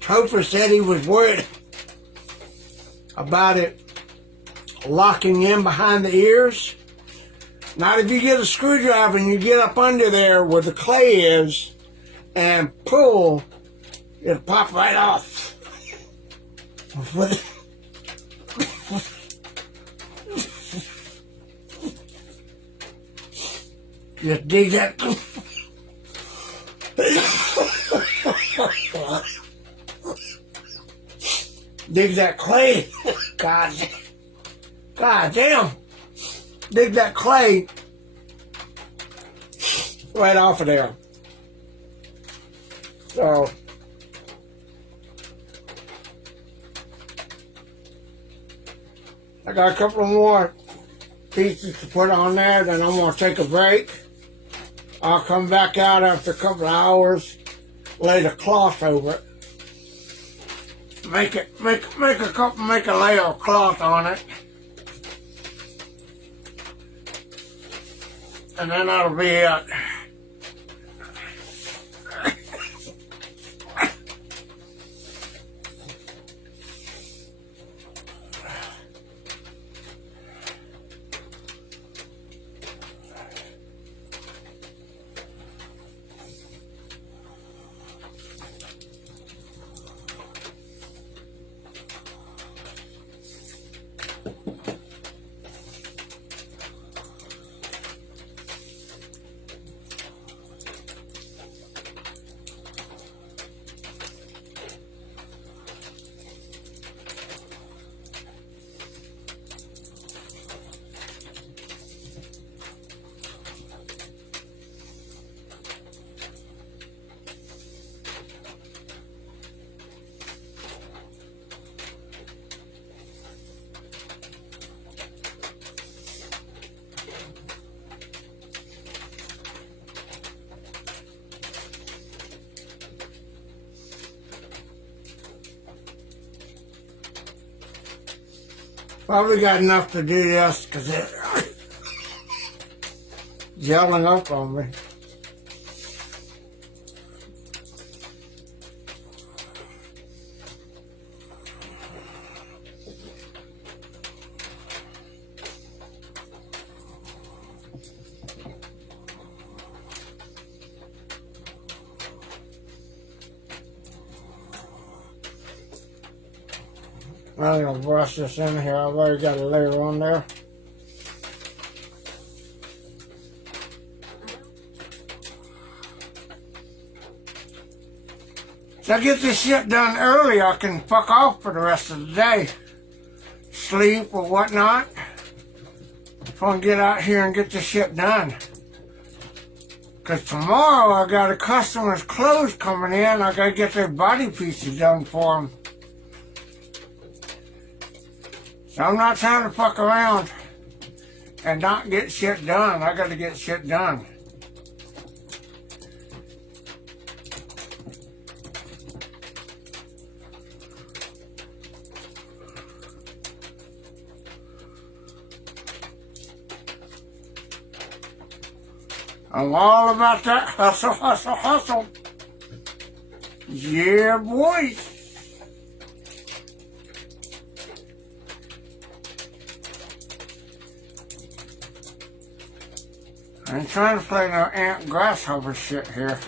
Topher said he was worried about it locking in behind the ears. Not if you get a screwdriver and you get up under there where the clay is and pull, it'll pop right off. Just dig that. Dig that clay. God damn. Dig that clay right off of there. So I got a couple more pieces to put on there, then I'm going to take a break. I'll come back out after a couple of hours, lay the cloth over it. Make a layer of cloth on it. And then that'll be it. Probably got enough to do this because it's gelling up on me. I'm going to brush this in here. I've already got a layer on there. If I get this shit done early, I can fuck off for the rest of the day. Sleep or whatnot. If I can get out here and get this shit done. Because tomorrow I got a customer's clothes coming in. I got to get their body pieces done for them. So I'm not trying to fuck around and not get shit done. I got to get shit done. I'm all about that hustle, hustle, hustle. Yeah, boy. I ain't trying to play no ant grasshopper shit here.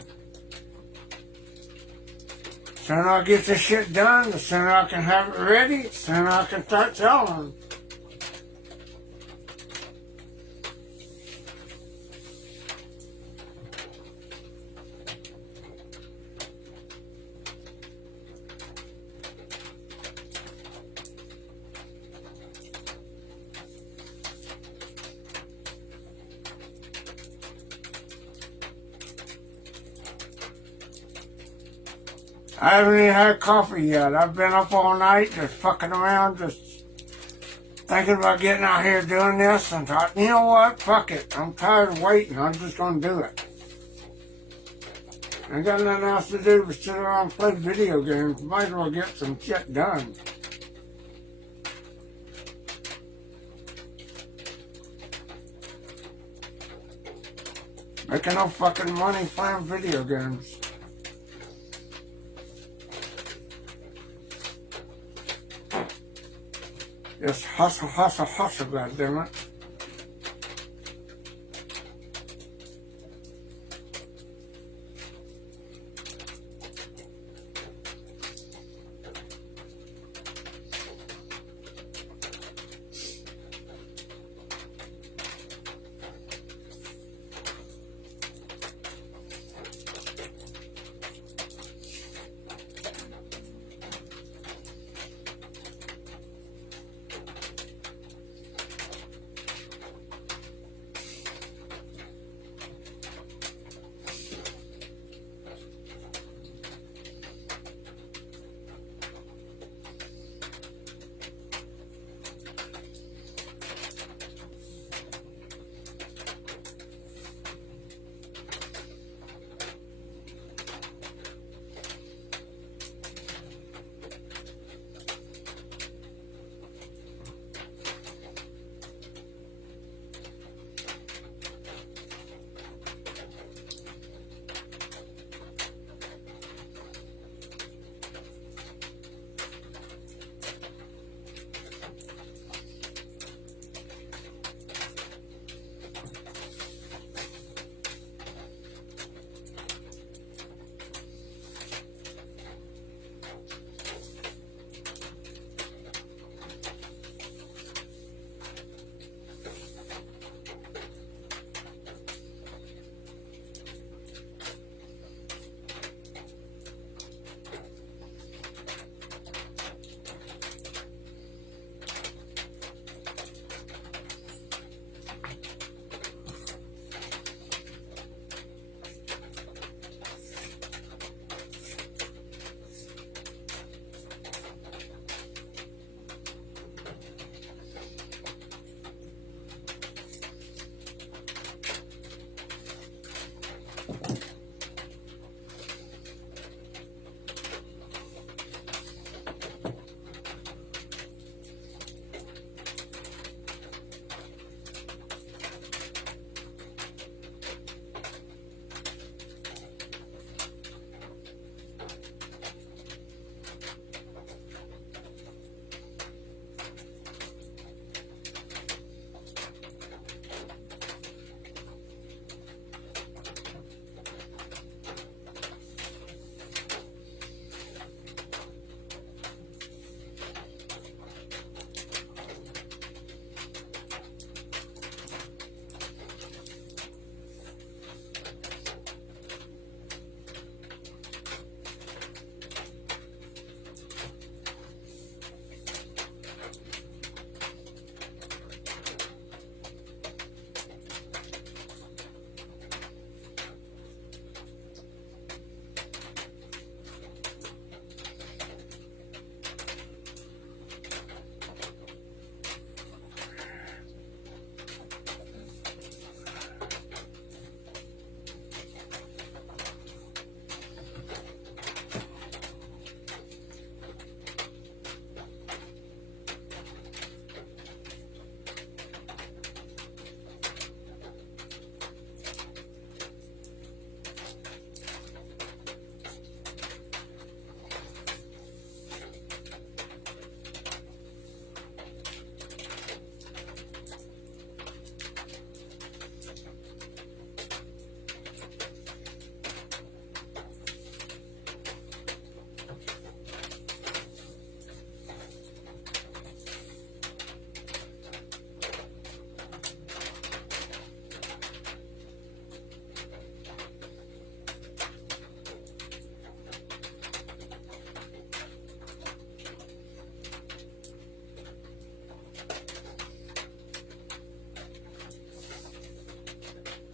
The sooner I get this shit done, the sooner I can have it ready, the sooner I can start selling. I haven't even had coffee yet. I've been up all night just fucking around, just thinking about getting out here doing this, and thought, you know what, fuck it. I'm tired of waiting. I'm just going to do it. I ain't got nothing else to do but sit around and play video games. Might as well get some shit done. Making no fucking money playing video games. Just hustle, hustle, hustle, goddammit.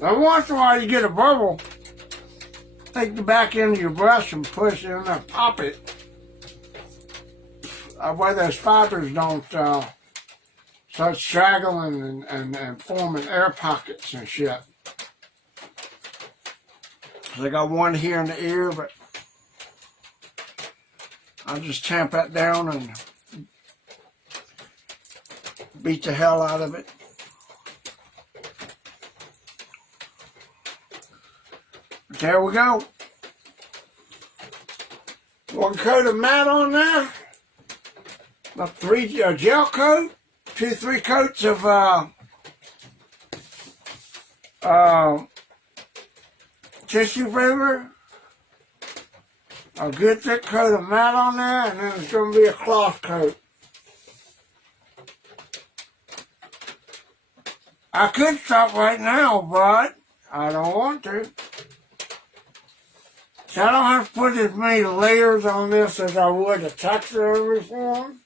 Now once in a while you get a bubble, take the back end of your brush and push it in there, pop it. Where those fibers don't start straggling and forming air pockets and shit. I got one here in the ear, but I'll just tamp that down and beat the hell out of it. But there we go. One coat of matte on there. About 3 gel coat. 2-3 coats of tissue paper. A good thick coat of matte on there, and then it's going to be a cloth coat. I could stop right now, but I don't want to. So I don't have to put as many layers on this as I would a taxidermy form.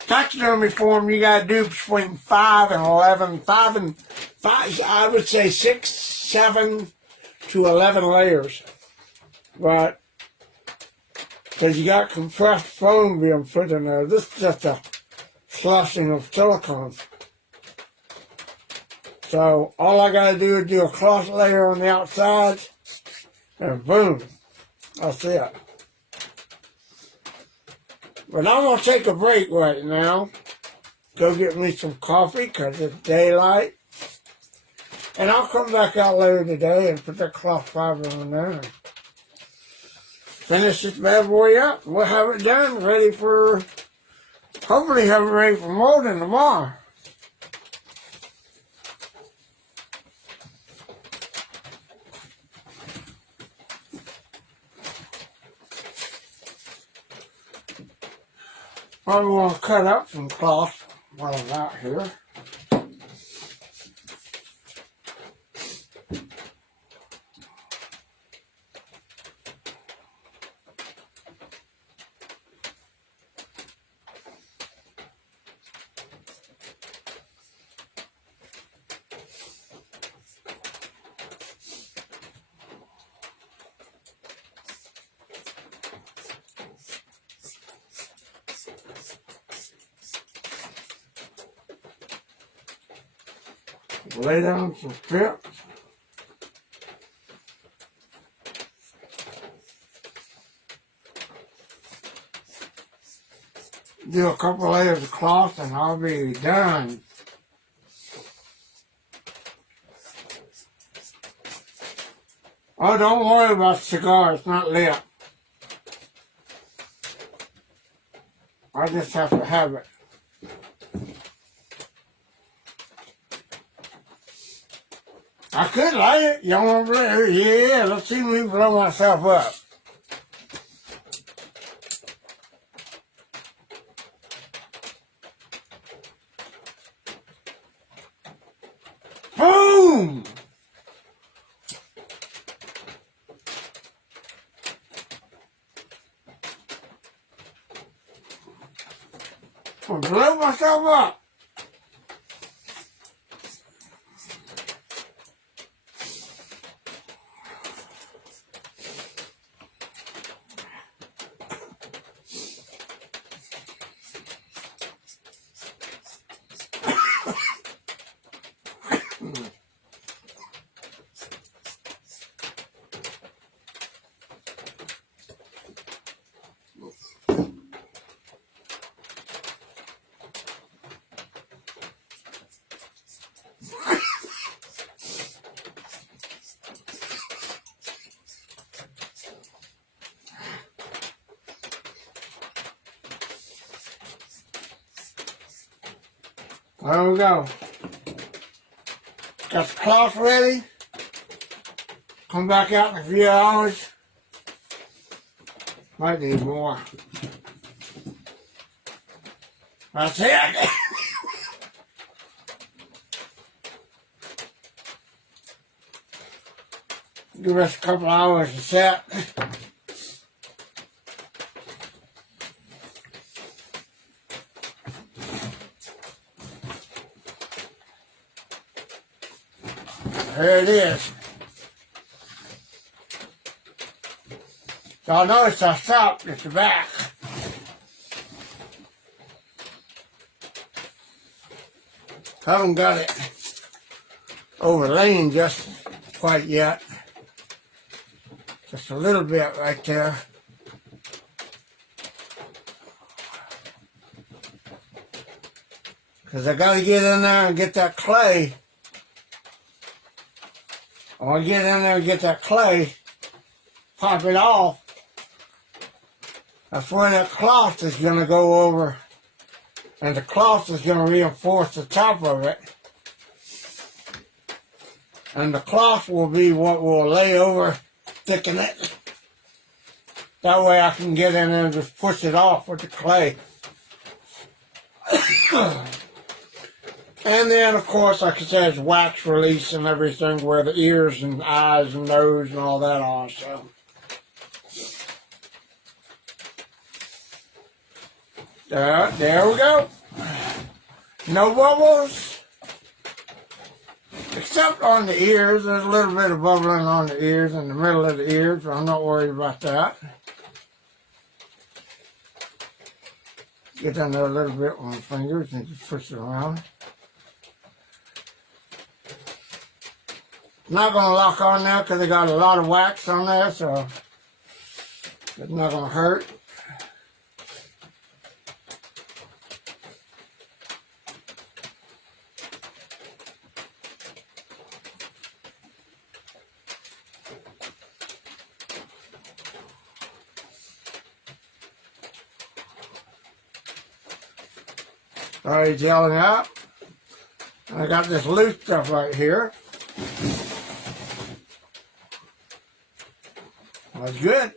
Taxidermy form, you got to do between 5 and 11. 5, I would say 6, 7 to 11 layers. But, because you got compressed foam being put in there. This is just a slushing of silicone. So, all I got to do is do a cross layer on the outside, and boom, that's it. But I'm going to take a break right now, go get me some coffee because it's daylight, and I'll come back out later today and put that cloth fiber on there and finish this bad boy up. We'll have it done, ready for, hopefully have it ready for molding tomorrow. Probably want to cut up some cloth while I'm out here. Lay down some strips. Do a couple layers of cloth and I'll be done. Oh, don't worry about the cigar, it's not lit. I just have to have it. I could light it. Y'all want to blow it? Yeah, let's see me blow myself up. Boom! I'm gonna blow myself up. There we go. Got the cloth ready. Come back out in a few hours. Might need more. That's it. Give us a couple hours to set. here it is. Y'all notice I stopped at the back. Haven't got it overlain just quite yet. Just a little bit right there. Because I got to get in there and get that clay. I want to get in there and get that clay, pop it off. That's when that cloth is going to go over, and the cloth is going to reinforce the top of it. And the cloth will be what will lay over, thicken it. That way I can get in there and just push it off with the clay. And then, of course, like I said, it's wax release and everything where the ears and eyes and nose and all that are. So, there we go. No bubbles. Except on the ears. There's a little bit of bubbling on the ears, in the middle of the ears, but I'm not worried about that. Get in there a little bit with my fingers and just push it around. Not going to lock on there because they got a lot of wax on there, so it's not going to hurt. Already gelling up. And I got this loose stuff right here. That's good.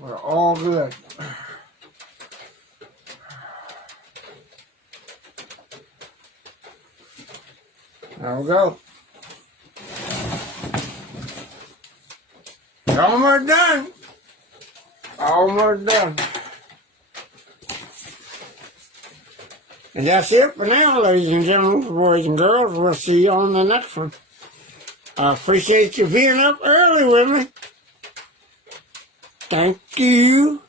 We're all good. There we go. Almost done. Almost done. And that's it for now, ladies and gentlemen, boys and girls. We'll see you on the next one. I appreciate you being up early with me. Thank you.